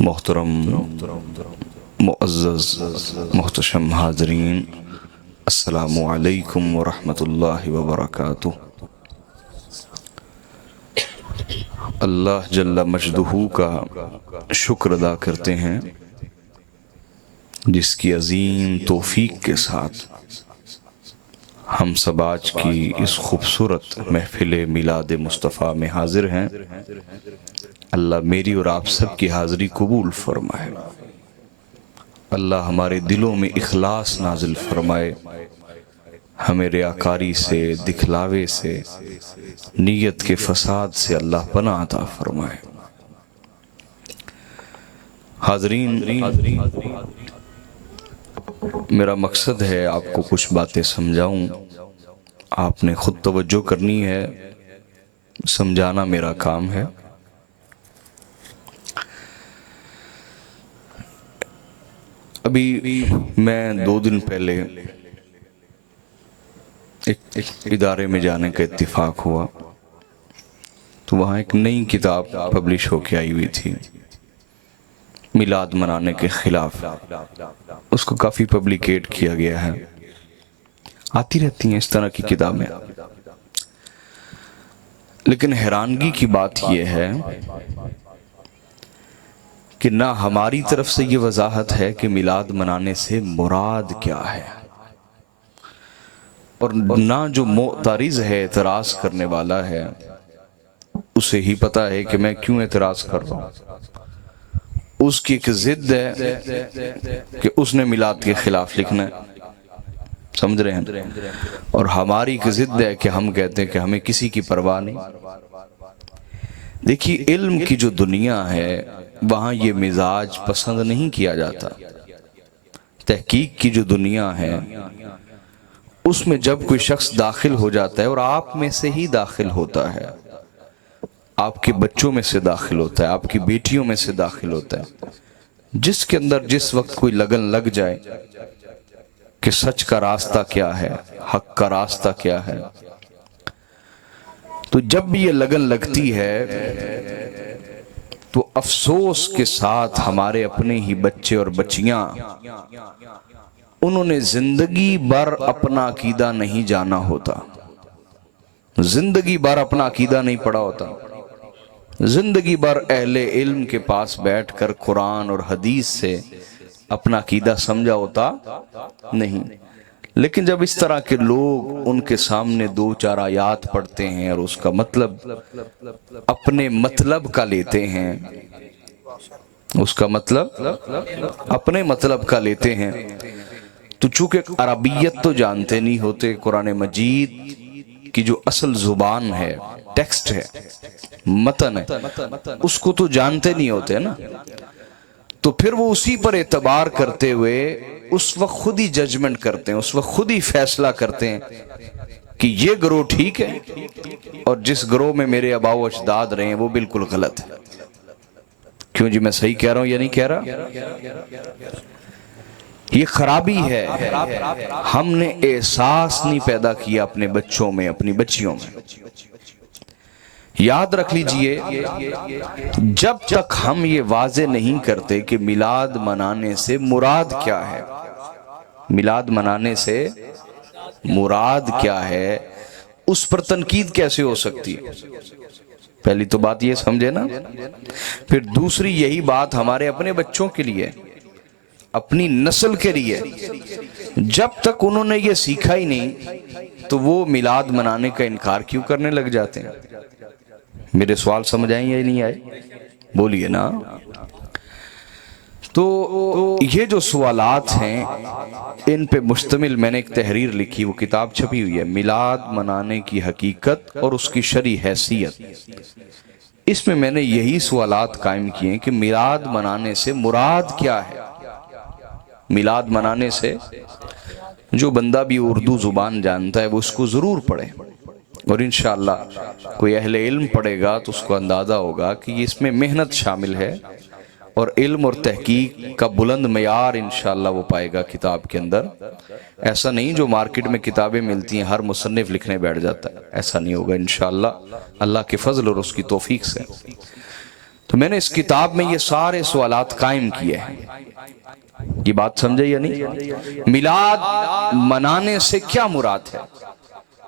محترم معزز محتشم حاضرین، السلام علیکم ورحمۃ اللہ وبرکاتہ۔ اللہ جل مجدہ کا شکر ادا کرتے ہیں جس کی عظیم توفیق کے ساتھ ہم سب آج کی اس خوبصورت محفل میلاد مصطفیٰ میں حاضر ہیں۔ اللہ میری اور آپ سب کی حاضری قبول فرمائے، اللہ ہمارے دلوں میں اخلاص نازل فرمائے، ہمیں ریاکاری سے، دکھلاوے سے، نیت کے فساد سے اللہ پناہ عطا فرمائے۔ حاضرین، میرا مقصد ہے آپ کو کچھ باتیں سمجھاؤں، آپ نے خود توجہ کرنی ہے، سمجھانا میرا کام ہے۔ ابھی میں 2 دن پہلے ایک ادارے میں جانے کا اتفاق ہوا تو وہاں ایک نئی کتاب پبلش ہو کے آئی ہوئی تھی میلاد منانے کے خلاف۔ اس کو کافی پبلیکیٹ کیا گیا ہے، آتی رہتی ہیں اس طرح کی کتابیں، لیکن حیرانگی کی بات یہ ہے کہ نہ ہماری طرف سے یہ وضاحت ہے کہ میلاد منانے سے مراد کیا ہے، اور نہ جو معترض ہے، اعتراض کرنے والا ہے، اسے ہی پتا ہے کہ میں کیوں اعتراض کر رہا ہوں۔ اس کی ایک ضد ہے کہ اس نے میلاد کے خلاف لکھنا ہے، سمجھ رہے ہیں، اور ہماری ایک ضد ہے کہ ہم کہتے ہیں کہ ہمیں کسی کی پرواہ نہیں۔ دیکھیے، علم کی جو دنیا ہے وہاں یہ مزاج پسند نہیں کیا جاتا۔ تحقیق کی جو دنیا ہے اس میں جب کوئی شخص داخل ہو جاتا ہے، اور آپ میں سے ہی داخل ہوتا ہے، آپ کے بچوں میں سے داخل ہوتا ہے، آپ کی بیٹیوں میں سے داخل ہوتا ہے، جس کے اندر جس وقت کوئی لگن لگ جائے کہ سچ کا راستہ کیا ہے، حق کا راستہ کیا ہے، تو جب بھی یہ لگن لگتی ہے تو افسوس کے ساتھ ہمارے اپنے ہی بچے اور بچیاں، انہوں نے زندگی بھر اپنا عقیدہ نہیں جانا ہوتا، زندگی بھر اپنا عقیدہ نہیں پڑھا ہوتا، زندگی بھر اہل علم کے پاس بیٹھ کر قرآن اور حدیث سے اپنا عقیدہ سمجھا ہوتا نہیں۔ لیکن جب اس طرح کے لوگ ان کے سامنے 2-4 آیات پڑھتے ہیں اور اس کا مطلب اپنے مطلب کا لیتے ہیں، اس کا مطلب اپنے مطلب کا لیتے ہیں، تو چونکہ عربیت تو جانتے نہیں ہوتے، قرآن مجید کی جو اصل زبان ہے، ٹیکسٹ ہے، متن ہے، اس کو تو جانتے نہیں ہوتے نا، تو پھر وہ اسی پر اعتبار کرتے ہوئے اس وقت خود ہی ججمنٹ کرتے ہیں، اس وقت خود ہی فیصلہ کرتے ہیں کہ یہ گروہ ٹھیک ہے اور جس گروہ میں میرے آباء و اجداد رہے ہیں وہ بالکل غلط ہے۔ کیوں جی، میں صحیح کہہ رہا ہوں یا نہیں کہہ رہا؟ یہ خرابی ہے، ہم نے احساس نہیں پیدا کیا اپنے بچوں میں، اپنی بچیوں میں۔ یاد رکھ لیجئے، جب تک ہم یہ واضح نہیں کرتے کہ میلاد منانے سے مراد کیا ہے، میلاد منانے سے مراد کیا ہے، اس پر تنقید کیسے ہو سکتی ہے؟ پہلی تو بات یہ سمجھے نا۔ پھر دوسری یہی بات ہمارے اپنے بچوں کے لیے، اپنی نسل کے لیے، جب تک انہوں نے یہ سیکھا ہی نہیں تو وہ میلاد منانے کا انکار کیوں کرنے لگ جاتے ہیں؟ میرے سوال سمجھ آئیں یا نہیں آئے؟ بولیے نا۔ تو یہ جو سوالات ہیں ان پہ مشتمل میں نے ایک تحریر لکھی، وہ کتاب چھپی ہوئی ہے، میلاد منانے کی حقیقت اور اس کی شرعی حیثیت۔ اس میں نے یہی سوالات قائم کیے ہیں کہ میلاد منانے سے مراد کیا ہے۔ میلاد منانے سے جو بندہ بھی اردو زبان جانتا ہے وہ اس کو ضرور پڑھے، اور انشاءاللہ کوئی اہل علم پڑھے گا تو اس کو اندازہ ہوگا کہ اس میں محنت شامل ہے، اور علم اور تحقیق کا بلند معیار انشاءاللہ وہ پائے گا کتاب کے اندر۔ ایسا نہیں جو مارکیٹ میں کتابیں ملتی ہیں ہر مصنف لکھنے بیٹھ جاتا ہے، ایسا نہیں ہوگا انشاءاللہ، اللہ کے فضل اور اس کی توفیق سے۔ تو میں نے اس کتاب میں یہ سارے سوالات قائم کیے ہیں. یہ بات سمجھے یا نہیں؟ میلاد منانے سے کیا مراد ہے؟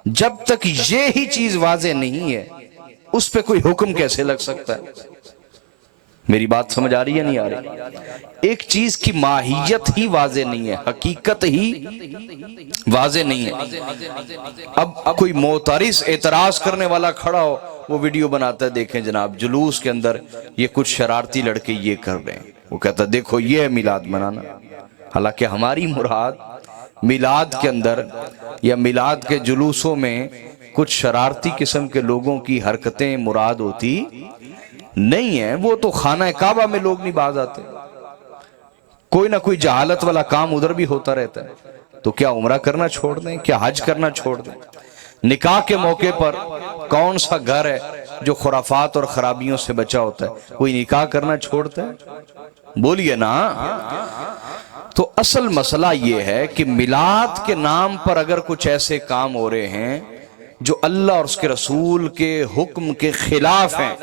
جب تک یہ ہی چیز واضح نہیں ہے اس پہ کوئی حکم کیسے لگ سکتا ہے؟ میری بات سمجھ آ رہی ہے نہیں آ رہی؟ ایک چیز کی ماہیت ہی واضح نہیں ہے، حقیقت ہی واضح نہیں ہے. اب کوئی معترض اعتراض کرنے والا کھڑا ہو، وہ ویڈیو بناتا ہے، دیکھیں جناب جلوس کے اندر یہ کچھ شرارتی لڑکے یہ کر رہے ہیں، وہ کہتا ہے دیکھو یہ ہے میلاد منانا. حالانکہ ہماری مراد میلاد کے اندر یا میلاد کے جلوسوں میں کچھ شرارتی قسم کے لوگوں کی حرکتیں مراد ہوتی نہیں ہیں. وہ تو خانہ کعبہ میں لوگ نہیں باز آتے، کوئی نہ کوئی جہالت والا کام ادھر بھی ہوتا رہتا ہے. تو کیا عمرہ کرنا چھوڑ دیں؟ کیا حج کرنا چھوڑ دیں؟ نکاح کے موقع پر کون سا گھر ہے جو خرافات اور خرابیوں سے بچا ہوتا ہے؟ کوئی نکاح کرنا چھوڑتا ہے؟ بولیے نا. تو اصل مسئلہ یہ ہے کہ میلاد کے نام پر اگر کچھ ایسے کام ہو رہے ہیں جو اللہ اور اس کے رسول کے حکم کے خلاف ہیں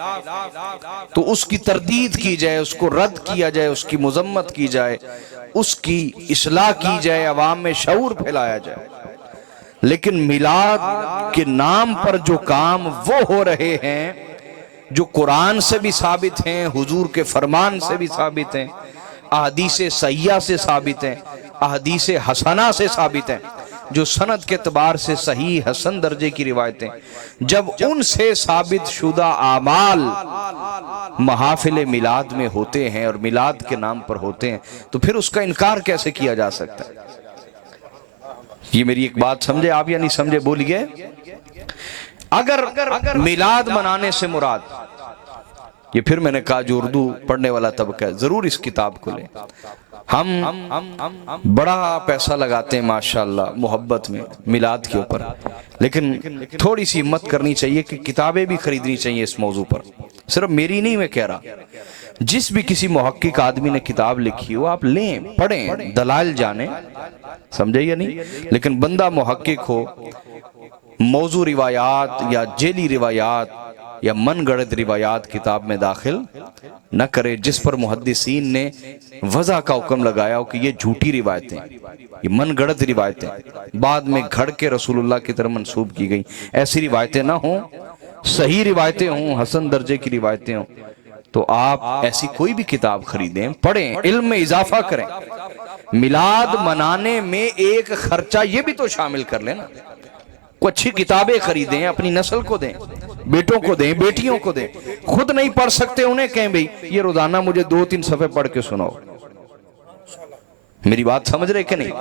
تو اس کی تردید کی جائے، اس کو رد کیا جائے، اس کی مذمت کی جائے، اس کی اصلاح کی جائے، عوام میں شعور پھیلایا جائے. لیکن میلاد کے نام پر جو کام وہ ہو رہے ہیں جو قرآن سے بھی ثابت ہیں، حضور کے فرمان سے بھی ثابت ہیں، احادیث صحیحہ سے ثابت ہیں، احادیث حسنہ سے ثابت ہیں، جو سند کے اعتبار سے صحیح حسن درجے کی روایتیں، جب ان سے ثابت شدہ اعمال محافل میلاد میں ہوتے ہیں اور میلاد کے نام پر ہوتے ہیں تو پھر اس کا انکار کیسے کیا جا سکتا ہے؟ یہ میری ایک بات سمجھے آپ یا نہیں سمجھے؟ بولیے. اگر میلاد منانے سے مراد، یہ پھر میں نے کہا جو اردو پڑھنے والا طبقہ ہے ضرور اس کتاب کو لیں. ہم بڑا پیسہ لگاتے ہیں ماشاءاللہ محبت میں میلاد کے اوپر، لیکن تھوڑی سی ہمت کرنی چاہیے کہ کتابیں بھی خریدنی چاہیے اس موضوع پر. صرف میری نہیں میں کہہ رہا، جس بھی کسی محقق آدمی نے کتاب لکھی ہو آپ لیں، پڑھیں، دلائل جانیں، سمجھے یا نہیں؟ لیکن بندہ محقق ہو، موضوع روایات یا جیلی روایات یا من گڑت روایات کتاب میں داخل نہ کرے جس پر محدثین نے وضع کا حکم لگایا ہو کہ یہ جھوٹی روایتیں، یہ من گڑت روایتیں بعد میں گھڑ کے رسول اللہ کی طرف منسوب کی گئی. ایسی روایتیں نہ ہوں، صحیح روایتیں ہوں، حسن درجے کی روایتیں ہوں. تو آپ ایسی کوئی بھی کتاب خریدیں، پڑھیں، علم میں اضافہ کریں. میلاد منانے میں ایک خرچہ یہ بھی تو شامل کر لیں نا. کوئی اچھی کتابیں خریدیں، اپنی نسل کو دیں، بیٹوں کو دیں، بیٹیوں کو دیں. خود نہیں پڑھ سکتے انہیں کہیں بھئی یہ روزانہ مجھے 2-3 صفحے پڑھ کے سناؤ. میری بات سمجھ رہے کہ نہیں؟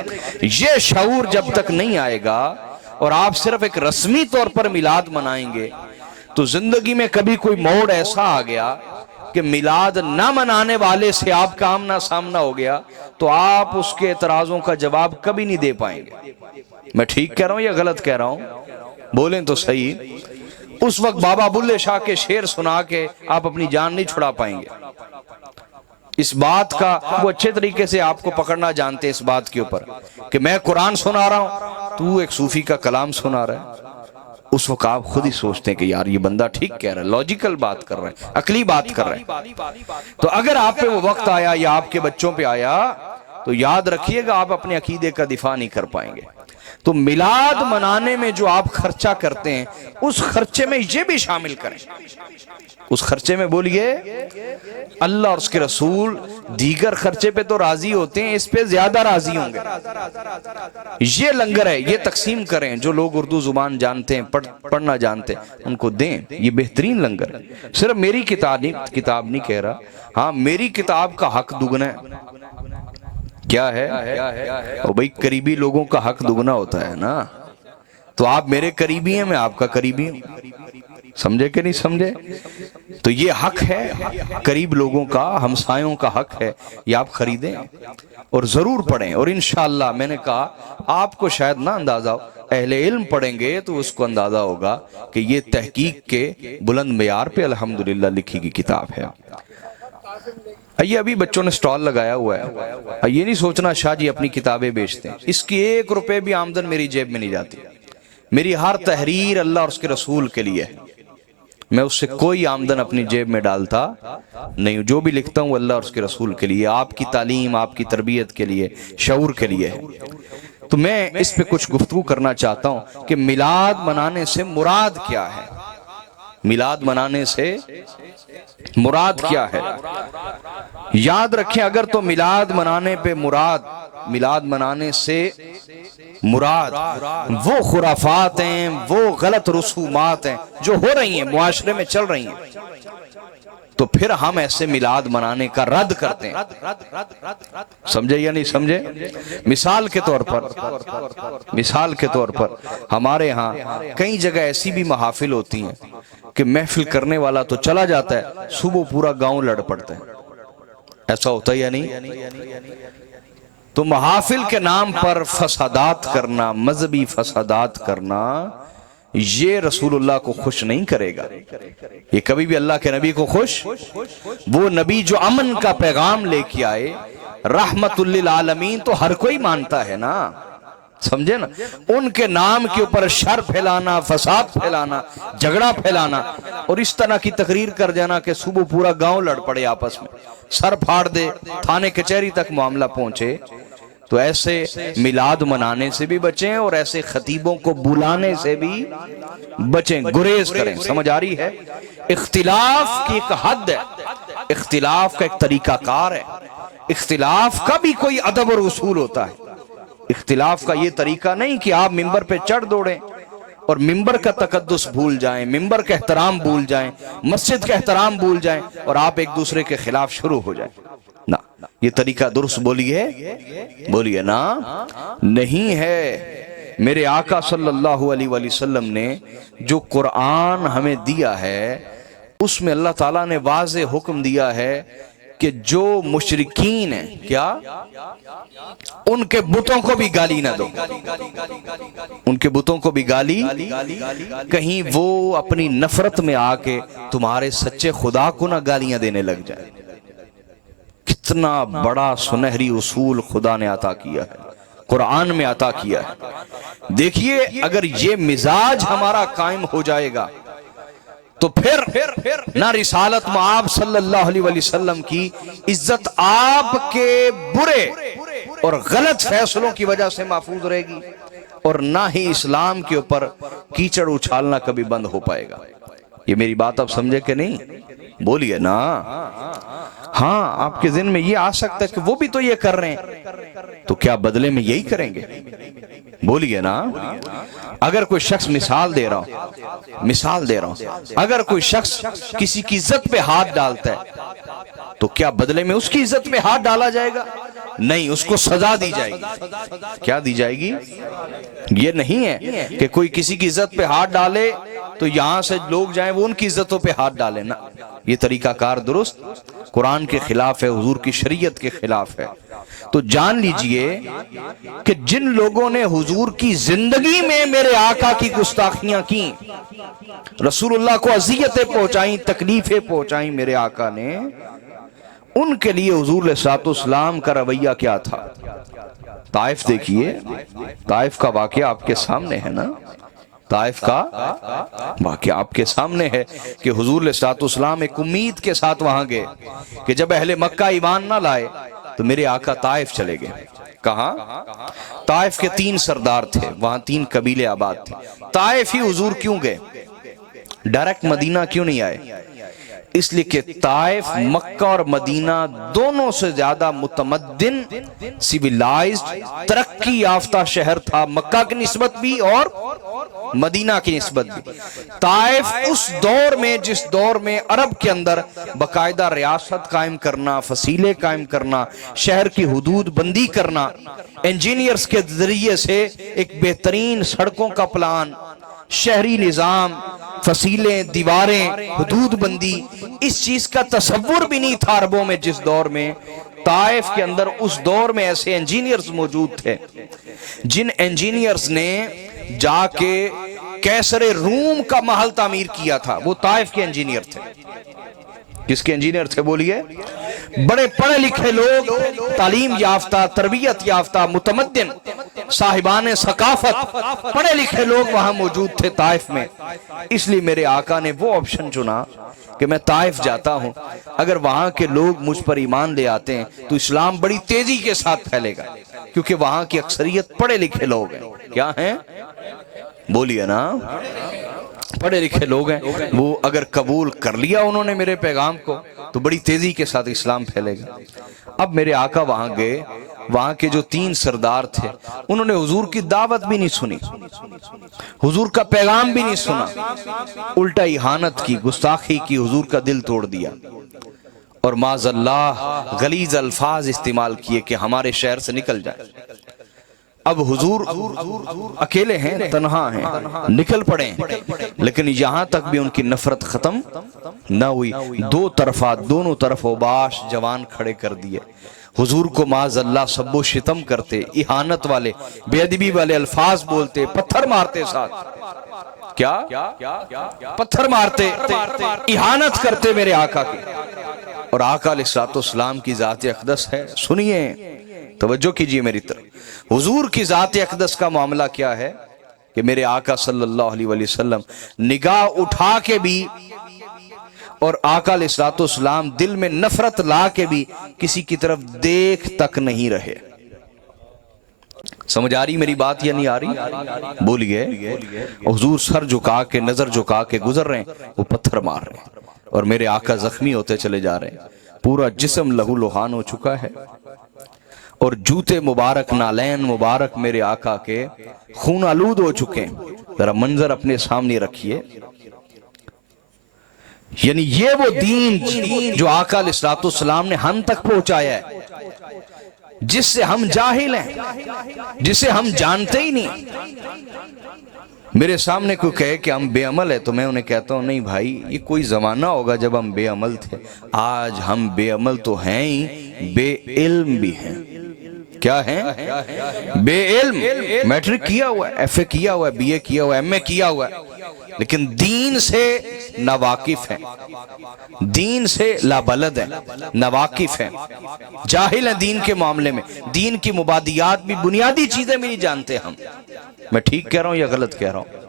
یہ شعور جب تک نہیں آئے گا اور آپ صرف ایک رسمی طور پر میلاد منائیں گے تو زندگی میں کبھی کوئی موڑ ایسا آ گیا کہ میلاد نہ منانے والے سے آپ کا آمنا سامنا ہو گیا تو آپ اس کے اعتراضوں کا جواب کبھی نہیں دے پائیں گے. میں ٹھیک کہہ رہا ہوں یا غلط کہہ رہا ہوں؟ بولیں تو صحیح. اس وقت بابا بلے شاہ کے شعر سنا کے آپ اپنی جان نہیں چھڑا پائیں گے. اس بات کا وہ اچھے طریقے سے آپ کو پکڑنا جانتے اس بات کے اوپر کہ میں قرآن سنا رہا ہوں، تو ایک صوفی کا کلام سنا رہا ہے. اس وقت آپ خود ہی سوچتے ہیں کہ یار یہ بندہ ٹھیک کہہ رہا ہے، لاجیکل بات کر رہا ہے، عقلی بات کر رہا ہے. تو اگر آپ پہ وہ وقت آیا یا آپ کے بچوں پہ آیا تو یاد رکھیے گا آپ اپنے عقیدے کا دفاع نہیں کر پائیں گے. تو میلاد منانے میں جو آپ خرچہ کرتے ہیں اس خرچے میں یہ بھی شامل کریں. اس خرچے میں بولیے اللہ اور اس کے رسول دیگر خرچے پہ تو راضی ہوتے ہیں، اس پہ زیادہ راضی ہوں گے. یہ لنگر ہے، یہ تقسیم کریں. جو لوگ اردو زبان جانتے ہیں، پڑھنا جانتے ہیں ان کو دیں. یہ بہترین لنگر ہے. صرف میری کتاب نہیں کہہ رہا، ہاں میری کتاب کا حق دگنا ہے. کیا ہے؟ اور بھئی قریبی لوگوں کا حق دگنا ہوتا ہے نا. تو آپ میرے قریبی ہیں، میں آپ کا قریبی ہوں. سمجھے کہ نہیں سمجھے؟ تو یہ حق ہے قریب لوگوں کا، ہمسایوں کا حق ہے. یہ آپ خریدیں اور ضرور پڑھیں. اور انشاءاللہ میں نے کہا آپ کو شاید نہ اندازہ ہو، اہل علم پڑھیں گے تو اس کو اندازہ ہوگا کہ یہ تحقیق کے بلند معیار پہ الحمدللہ لکھی گئی کتاب ہے. یہ ابھی بچوں نے سٹال لگایا ہوا ہے. یہ نہیں سوچنا شاہ جی اپنی کتابیں بیچتے ہیں. اس کی 1 روپے بھی آمدن میری جیب میں نہیں جاتی. میری ہر تحریر اللہ اور اس کے رسول کے لیے ہے. میں اس سے کوئی آمدن اپنی جیب میں ڈالتا نہیں ہوں. جو بھی لکھتا ہوں اللہ اور اس کے رسول کے لیے، آپ کی تعلیم، آپ کی تربیت کے لیے، شعور کے لیے ہے. تو میں اس پہ کچھ گفتگو کرنا چاہتا ہوں کہ میلاد منانے سے مراد کیا ہے. میلاد منانے سے مراد کیا ہے. یاد رکھیں، اگر تو میلاد منانے پہ میلاد منانے سے مراد وہ خرافات ہیں، وہ غلط رسومات ہیں جو ہو رہی ہیں، معاشرے میں چل رہی ہیں، تو پھر ہم ایسے میلاد منانے کا رد کرتے ہیں. سمجھے یا نہیں سمجھے؟ مثال کے طور پر ہمارے ہاں کئی جگہ ایسی بھی محافل ہوتی ہیں کہ محفل کرنے والا تو چلا جاتا ہے، صبح پورا گاؤں لڑ پڑتا ہے. ایسا ہوتا ہے یا نہیں؟ تو محافل کے نام پر فسادات کرنا، مذہبی فسادات کرنا، یہ رسول اللہ کو خوش نہیں کرے گا. یہ کبھی بھی اللہ کے نبی کو خوش، وہ نبی جو امن کا پیغام لے کے آئے، رحمت للعالمین، تو ہر کوئی مانتا ہے نا. سمجھے نا؟ ان کے نام کے اوپر شر پھیلانا، فساد پھیلانا، جھگڑا پھیلانا اور اس طرح کی تقریر کر جانا کہ صبح پورا گاؤں لڑ پڑے آپس میں، سر پھاڑ دے، تھانے کچہری تک معاملہ پہنچے، تو ایسے میلاد منانے سے بھی بچیں اور ایسے خطیبوں کو بلانے سے بھی بچیں، گریز کریں. سمجھ آ رہی ہے؟ اختلاف کی ایک حد ہے، اختلاف کا ایک طریقہ کار ہے، اختلاف کا بھی کوئی ادب اور اصول ہوتا ہے. اختلاف کا یہ طریقہ نہیں کہ آپ ممبر پہ چڑھ دوڑیں اور ممبر کا تقدس بھول جائیں، ممبر کا احترام بھول جائیں، مسجد کا احترام بھول جائیں اور آپ ایک دوسرے کے خلاف شروع ہو جائیں. نا، یہ طریقہ درست بولیے نا، نہیں ہے. میرے آقا صلی اللہ علیہ وآلہ وسلم نے جو قرآن ہمیں دیا ہے، اس میں اللہ تعالیٰ نے واضح حکم دیا ہے کہ جو مشرکین ہیں، کیا ان کے بتوں کو بھی گالی نہ دو. ان کے بتوں کو بھی گالی، کہیں وہ اپنی نفرت میں آ کے تمہارے سچے خدا کو نہ گالیاں دینے لگ جائے. کتنا بڑا سنہری اصول خدا نے عطا کیا ہے، قرآن میں عطا کیا ہے. دیکھیے، اگر یہ مزاج ہمارا قائم ہو جائے گا تو پھر نہ رسالت مآب صلی اللہ علیہ وآلہ وسلم کی عزت آپ کے برے اور غلط فیصلوں کی وجہ سے محفوظ رہے گی، اور نہ ہی اسلام کے اوپر کیچڑ اچھالنا کبھی بند ہو پائے گا. یہ میری بات آپ سمجھے کہ نہیں؟ بولیے نا. ہاں، آپ کے ذہن میں یہ آ سکتا ہے کہ وہ بھی تو یہ کر رہے ہیں، تو کیا بدلے میں یہی کریں گے؟ بولیے نا. اگر کوئی شخص مثال دے رہا ہوں، اگر کوئی شخص کسی کی عزت پہ ہاتھ ڈالتا ہے تو کیا بدلے میں اس کی عزت پہ ہاتھ ڈالا جائے گا؟ نہیں، اس کو سزا دی جائے گی. کیا دی جائے گی؟ یہ نہیں ہے کہ کوئی کسی کی عزت پہ ہاتھ ڈالے تو یہاں سے لوگ جائیں وہ ان کی عزتوں پہ ہاتھ ڈالیں. نا، یہ طریقہ کار درست قرآن کے خلاف ہے، حضور کی شریعت کے خلاف ہے. تو جان لیجئے کہ جن لوگوں نے حضور کی زندگی میں میرے آقا کی گستاخیاں کی، رسول اللہ کو اذیتیں پہنچائیں، تکلیفیں پہنچائیں میرے آقا نے، ان کے لیے حضور علیہ السلام کا رویہ کیا تھا. طائف دیکھیے، طائف کا واقعہ آپ کے سامنے ہے نا. طائف کا واقعہ آپ کے سامنے ہے کہ حضور علیہ السلام ایک امید کے ساتھ وہاں گئے کہ جب اہل مکہ ایمان نہ لائے تو میرے آقا طائف چلے گئے. کہاں؟ طائف کے 3 سردار تھے، وہاں 3 قبیلے آباد تھے. طائف ہی حضور کیوں گئے؟ ڈائریکٹ مدینہ کیوں نہیں آئے؟ اس لیے کہ طائف مکہ اور مدینہ دونوں سے زیادہ متمدن، سیویلائزڈ، ترقی یافتہ شہر تھا، مکہ کی نسبت بھی اور مدینہ کی نسبت بھی. طائف اس دور میں، جس دور میں عرب کے اندر باقاعدہ ریاست قائم کرنا، فصیلے قائم کرنا، شہر کی حدود بندی کرنا، انجینئرز کے ذریعے سے ایک بہترین سڑکوں کا پلان، شہری نظام، فصیلیں، دیواریں، حدود بندی، اس چیز کا تصور بھی نہیں تھا عربوں میں. جس دور میں طائف کے اندر اس دور میں ایسے انجینئرز موجود تھے جن انجینئرز نے جا کے کیسر روم کا محل تعمیر کیا تھا، وہ طائف کے انجینئر تھے. کس کے انجینئر تھے بولیے؟ بڑے پڑھے لکھے لوگ، تعلیم یافتہ، تربیت یافتہ، متمدن. صاحبان ثقافت، پڑھے لکھے لوگ وہاں موجود تھے طائف میں، اس لیے میرے آقا نے وہ آپشن چنا کہ میں طائف جاتا ہوں، اگر وہاں کے لوگ مجھ پر ایمان لے آتے ہیں تو اسلام بڑی تیزی کے ساتھ پھیلے گا، کیونکہ وہاں کی اکثریت پڑھے لکھے لوگ ہیں۔ کیا ہیں؟ بولیے نا، پڑھے لکھے لوگ ہیں، وہ اگر قبول کر لیا انہوں نے میرے پیغام کو تو بڑی تیزی کے ساتھ اسلام پھیلے گا۔ اب میرے آقا وہاں گئے، وہاں کے جو 3 سردار تھے انہوں نے حضور کی دعوت بھی نہیں سنی، حضور کا پیغام بھی نہیں سنا، الٹا اہانت کی، گستاخی کی، حضور کا دل توڑ دیا اور معاذ اللہ غلیظ الفاظ استعمال کیے کہ ہمارے شہر سے نکل جائے۔ اب حضور اکیلے ہیں، تنہا ہیں، نکل پڑے ہیں، لیکن یہاں تک بھی ان کی نفرت ختم نہ ہوئی، دونوں طرف اوباش جوان کھڑے کر دیے، حضور کو معاذ اللہ سب و شتم کرتے، اہانت والے، بے ادبی والے الفاظ بولتے، پتھر مارتے، ساتھ کیا پتھر مارتے، اہانت کرتے میرے آقا کی۔ اور آقا علیہ الصلوۃ والسلام کی ذات اقدس ہے، سنیے، توجہ کیجئے میری طرف، حضور کی ذات اقدس کا معاملہ کیا ہے کہ میرے آقا صلی اللہ علیہ وسلم نگاہ اٹھا کے بھی اور آقا علیہ الصلوۃ والسلام دل میں نفرت لا کے بھی کسی کی طرف دیکھ تک نہیں رہے۔ سمجھ آ رہی میری بات یا نہیں آ رہی؟ بولیے۔ حضور سر جھکا کے، نظر جھکا کے گزر رہے ہیں، وہ پتھر مار رہے ہیں اور میرے آقا زخمی ہوتے چلے جا رہے ہیں، پورا جسم لہو لہان ہو چکا ہے اور جوتے مبارک، نالین مبارک میرے آقا کے خون آلود ہو چکے ہیں۔ ذرا منظر اپنے سامنے رکھیے، یعنی یہ وہ دین جو آقا علیہ الصلوۃ والسلام نے ہم تک پہنچایا ہے، جس سے ہم جاہل ہیں، جسے ہم جانتے ہی نہیں۔ میرے سامنے کوئی کہے کہ ہم بے عمل ہیں تو میں انہیں کہتا ہوں نہیں بھائی، یہ کوئی زمانہ ہوگا جب ہم بے عمل تھے، آج ہم بے عمل تو ہیں ہی، بے علم بھی ہیں۔ کیا ہیں؟ بے علم، میٹرک کیا ہوا ہے، ایف اے کیا ہوا ہے، بی اے کیا ہوا ہے، ایم اے کیا ہوا ہے، لیکن دین سے ناواقف ہیں، دین سے لابلد ہیں، ناواقف ہیں، جاہل ہیں دین کے معاملے میں، دین کی مبادیات بھی، بنیادی چیزیں بھی نہیں جانتے ہم۔ میں ٹھیک کہہ رہا ہوں یا غلط کہہ رہا ہوں؟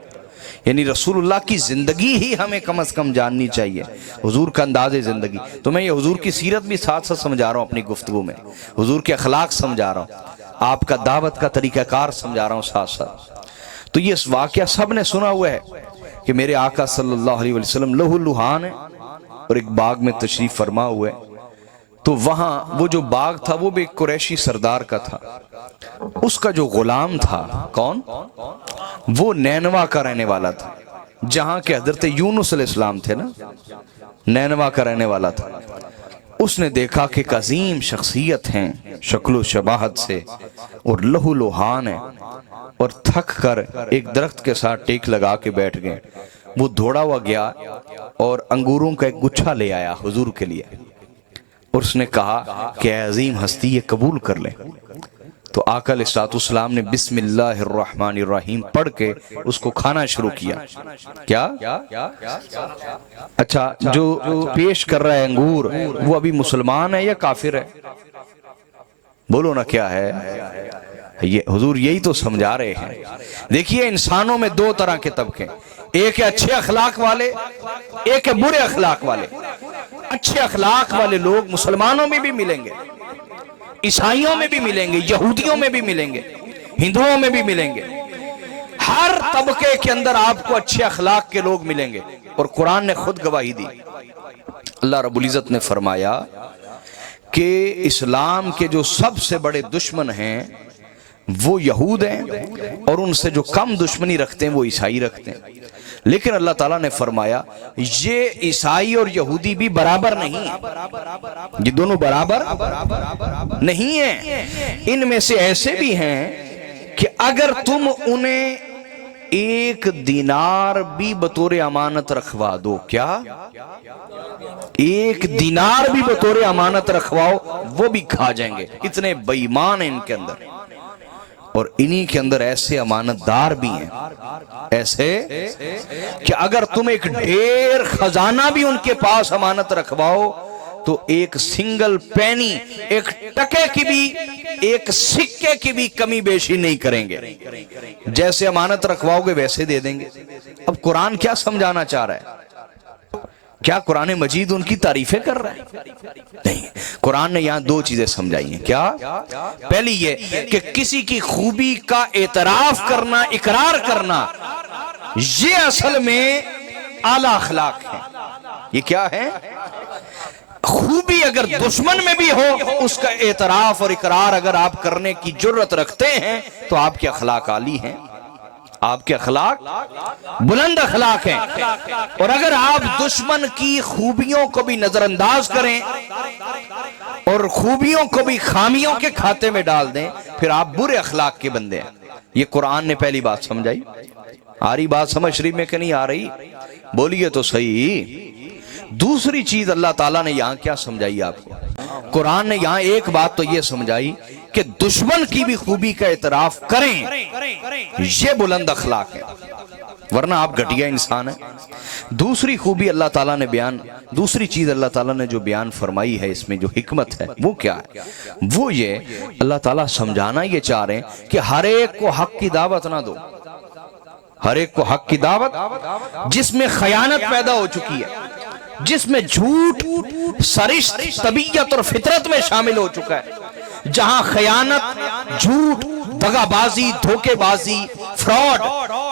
یعنی رسول اللہ کی زندگی ہی ہمیں کم از کم جاننی چاہیے، حضور کا انداز زندگی۔ تو میں یہ حضور کی سیرت بھی ساتھ ساتھ سمجھا رہا ہوں اپنی گفتگو میں، حضور کے اخلاق سمجھا رہا ہوں، آپ کا دعوت کا طریقہ کار سمجھا رہا ہوں ساتھ ساتھ۔ تو یہ واقعہ سب نے سنا ہوا ہے کہ میرے آقا صلی اللہ علیہ وسلم لہو لہان ہے اور ایک باغ میں تشریف فرما ہوئے، تو وہاں وہ جو باغ تھا وہ بھی ایک قریشی سردار کا تھا، اس کا جو غلام تھا، کون؟ وہ نینوا کا رہنے والا تھا، جہاں کے حضرت یونس علیہ السلام تھے نا، نینوا کا رہنے والا تھا۔ اس نے دیکھا کہ ایک عظیم شخصیت ہیں، شکل و شباہت سے، اور لہو لہان ہے، اور تھک کر ایک درخت کے ساتھ ٹیک لگا کے بیٹھ گئے۔ وہ دوڑا ہوا گیا اور انگوروں کا ایک گچھا لے آیا حضور کے لیے، اور اس نے کہا کہ اے عظیم ہستی، یہ قبول کر لیں۔ تو آقا علیہ الصلوۃ والسلام نے بسم اللہ الرحمن الرحیم پڑھ کے اس کو کھانا شروع کیا۔ کیا؟ اچھا، جو پیش کر رہا ہے انگور وہ ابھی مسلمان ہے یا کافر ہے؟ بولو نا کیا ہے؟ یہ حضور یہی تو سمجھا رہے ہیں۔ دیکھیے انسانوں میں 2 طرح کے طبقے، ایک ہے اچھے اخلاق والے، ایک ہے برے اخلاق والے۔ اچھے اخلاق والے لوگ مسلمانوں میں بھی ملیں گے، عیسائیوں میں بھی ملیں گے، یہودیوں میں بھی ملیں گے، ہندوؤں میں بھی ملیں گے، ہر طبقے کے اندر آپ کو اچھے اخلاق کے لوگ ملیں گے، اور قرآن نے خود گواہی دی۔ اللہ رب العزت نے فرمایا کہ اسلام کے جو سب سے بڑے دشمن ہیں وہ یہود ہیں، اور ان سے جو کم دشمنی رکھتے ہیں وہ عیسائی رکھتے ہیں، لیکن اللہ تعالیٰ نے فرمایا یہ عیسائی اور یہودی بھی برابر نہیں ہیں، یہ دونوں برابر نہیں ہیں، ان میں سے ایسے بھی ہیں کہ اگر تم انہیں 1 دینار بھی بطور امانت رکھوا دو، کیا 1 دینار بھی بطور امانت رکھواؤ وہ بھی کھا جائیں گے، اتنے بے ایمان ہیں ان کے اندر۔ اور انہی کے اندر ایسے امانت دار بھی ہیں، ایسے کہ اگر تم ایک ڈھیر خزانہ بھی ان کے پاس امانت رکھواؤ تو 1 سنگل پینی، 1 ٹکے کی بھی ایک سکے کی بھی کمی بیشی نہیں کریں گے، جیسے امانت رکھواؤ گے ویسے دے دیں گے۔ اب قرآن کیا سمجھانا چاہ رہا ہے؟ کیا قرآن مجید ان کی تعریفیں کر رہا ہے؟ نہیں، قرآن نے یہاں دو چیزیں سمجھائی ہیں۔ کیا؟ پہلی یہ کہ کسی کی خوبی کا اعتراف کرنا، اقرار کرنا، یہ اصل میں اعلیٰ اخلاق ہے۔ یہ کیا ہے؟ خوبی اگر دشمن میں بھی ہو، اس کا اعتراف اور اقرار اگر آپ کرنے کی جرت رکھتے ہیں تو آپ کے اخلاق عالی ہیں، آپ کے اخلاق بلند اخلاق ہیں۔ اور اگر آپ دشمن کی خوبیوں کو بھی نظر انداز کریں اور خوبیوں کو بھی خامیوں کے کھاتے میں ڈال دیں، پھر آپ برے اخلاق کے بندے ہیں۔ یہ قرآن نے پہلی بات سمجھائی۔ آ رہی بات سمجھ شریف میں کہ نہیں آ رہی؟ بولیے تو صحیح۔ دوسری چیز اللہ تعالیٰ نے یہاں کیا سمجھائی آپ کو؟ قرآن نے یہاں ایک بات تو یہ سمجھائی کہ دشمن کی بھی خوبی کا اعتراف کریں، یہ بلند اخلاق ہے، ورنہ آپ گھٹیا انسان ہیں۔ دوسری خوبی اللہ تعالیٰ نے دوسری چیز اللہ تعالیٰ نے جو بیان فرمائی ہے، اس میں جو حکمت ہے وہ کیا ہے؟ وہ یہ اللہ تعالیٰ سمجھانا یہ چاہ رہے ہیں کہ ہر ایک کو حق کی دعوت نہ دو، ہر ایک کو حق کی دعوت جس میں خیانت پیدا ہو چکی ہے، جس میں جھوٹ سرشت طبیعت اور فطرت میں شامل ہو چکا ہے، جہاں خیانت، جھوٹ، دغا بازی، دھوکے بازی، فراڈ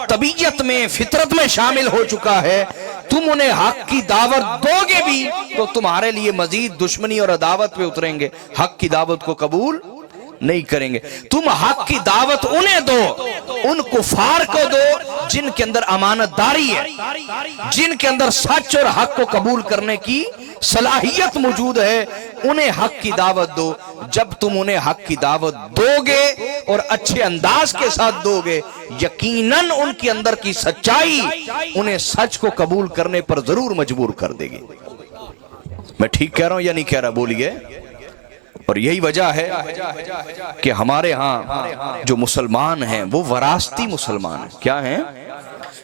طبیعت میں فطرت میں شامل ہو چکا ہے، تم انہیں حق کی دعوت دو گے بھی تو تمہارے لیے مزید دشمنی اور عداوت پہ اتریں گے، حق کی دعوت کو قبول نہیں کریں گے۔ تم حق کی دعوت انہیں دو، ان کفار کو دو جن کے اندر امانت داری ہے، جن کے اندر سچ اور حق کو قبول کرنے کی صلاحیت موجود ہے، انہیں حق کی دعوت دو۔ جب تم انہیں حق کی دعوت دو گے اور اچھے انداز کے ساتھ دو گے، یقیناً ان کے اندر کی سچائی انہیں سچ کو قبول کرنے پر ضرور مجبور کر دے گی۔ میں ٹھیک کہہ رہا ہوں یا نہیں کہہ رہا؟ بولیے۔ اور یہی وجہ ہے کہ ہمارے ہاں جو مسلمان ہیں وہ وراثتی مسلمان ہیں۔ کیا ہیں؟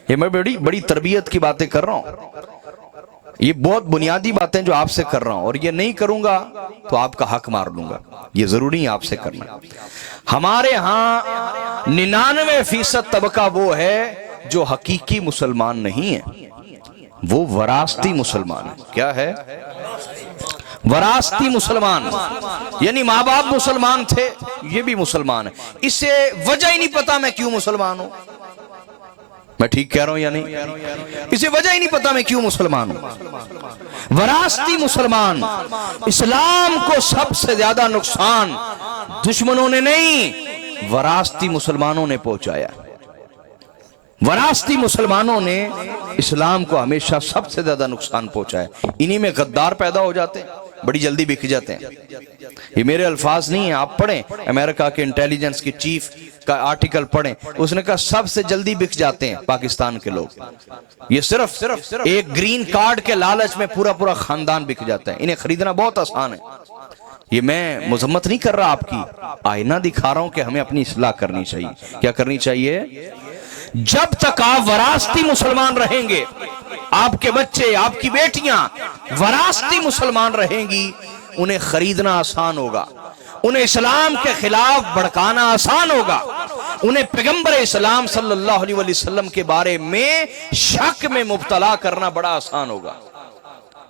یہ میں بڑی تربیت کی باتیں کر رہا ہوں، یہ بہت بنیادی باتیں جو آپ سے کر رہا ہوں، اور یہ نہیں کروں گا تو آپ کا حق مار لوں گا، یہ ضروری ہے آپ سے کرنا۔ ہمارے ہاں 99% طبقہ وہ ہے جو حقیقی مسلمان نہیں ہے، وہ وراثتی مسلمان ہے۔ کیا ہے؟ وراثتی مسلمان، یعنی ماں باپ مسلمان تھے، یہ بھی مسلمان ہے، اسے وجہ ہی نہیں پتا میں کیوں مسلمان ہوں۔ میں ٹھیک کہہ رہا ہوں یا نہیں؟ اسے وجہ ہی نہیں پتا میں کیوں مسلمان ہوں۔ وراثتی مسلمان، اسلام کو سب سے زیادہ نقصان دشمنوں نے نہیں، وراثتی مسلمانوں نے پہنچایا۔ وراثتی مسلمانوں نے اسلام کو ہمیشہ سب سے زیادہ نقصان پہنچایا۔ انہی میں غدار پیدا ہو جاتے ہیں، بڑی جلدی بک جاتے ہیں۔ یہ میرے الفاظ نہیں ہیں، آپ پڑھیں امریکہ کے انٹیلیجنس کے چیف کا آرٹیکل پڑھیں، اس نے کہا سب سے جلدی بک جاتے ہیں پاکستان کے لوگ۔ یہ صرف ایک گرین کارڈ کے لالچ میں پورا خاندان بک جاتا ہے، انہیں خریدنا بہت آسان ہے۔ یہ میں مذمت نہیں کر رہا آپ کی، آئینہ دکھا رہا ہوں کہ ہمیں اپنی اصلاح کرنی چاہیے۔ کیا کرنی چاہیے؟ جب تک آپ وراثتی مسلمان رہیں گے، آپ کے بچے، آپ کی بیٹیاں وراثتی مسلمان رہیں گی، انہیں خریدنا آسان ہوگا، انہیں اسلام کے خلاف بھڑکانا آسان ہوگا، انہیں پیغمبر اسلام صلی اللہ علیہ وسلم کے بارے میں شک میں مبتلا کرنا بڑا آسان ہوگا۔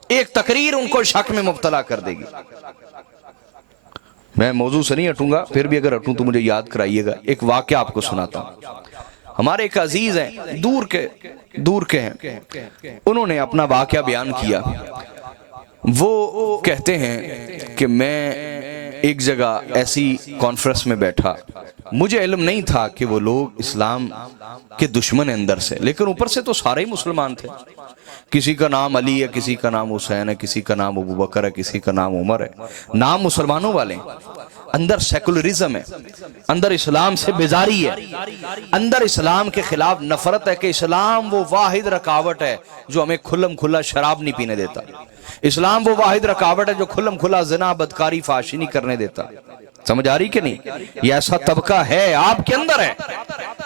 ایک تقریر ان کو شک میں مبتلا کر دے گی۔ میں موضوع سے نہیں ہٹوں گا، پھر بھی اگر ہٹوں تو مجھے یاد کرائیے گا۔ ایک واقعہ آپ کو سناتا ہوں۔ ہمارے ایک عزیز ہیں، دور کے ہیں، انہوں نے اپنا واقعہ بیان کیا۔ وہ کہتے ہیں کہ میں ایک جگہ ایسی کانفرنس میں بیٹھا، مجھے علم نہیں تھا کہ وہ لوگ اسلام کے دشمن ہیں اندر سے، لیکن اوپر سے تو سارے ہی مسلمان تھے۔ کسی کا نام علی ہے، کسی کا نام حسین ہے، کسی کا نام ابو بکر ہے، کسی کا نام عمر ہے، نام مسلمانوں والے ہیں، اندر سیکولرزم ہے، اندر اسلام سے بیزاری ہے، اندر اسلام کے خلاف نفرت ہے کہ اسلام وہ واحد رکاوٹ ہے جو ہمیں کھلم کھلا شراب نہیں پینے دیتا، اسلام وہ واحد رکاوٹ ہے جو کھلم کھلا زنا، بدکاری، فحاشی نہیں کرنے دیتا۔ سمجھ آ رہی کہ نہیں؟ یہ ایسا طبقہ ہے، آپ کے اندر ہے،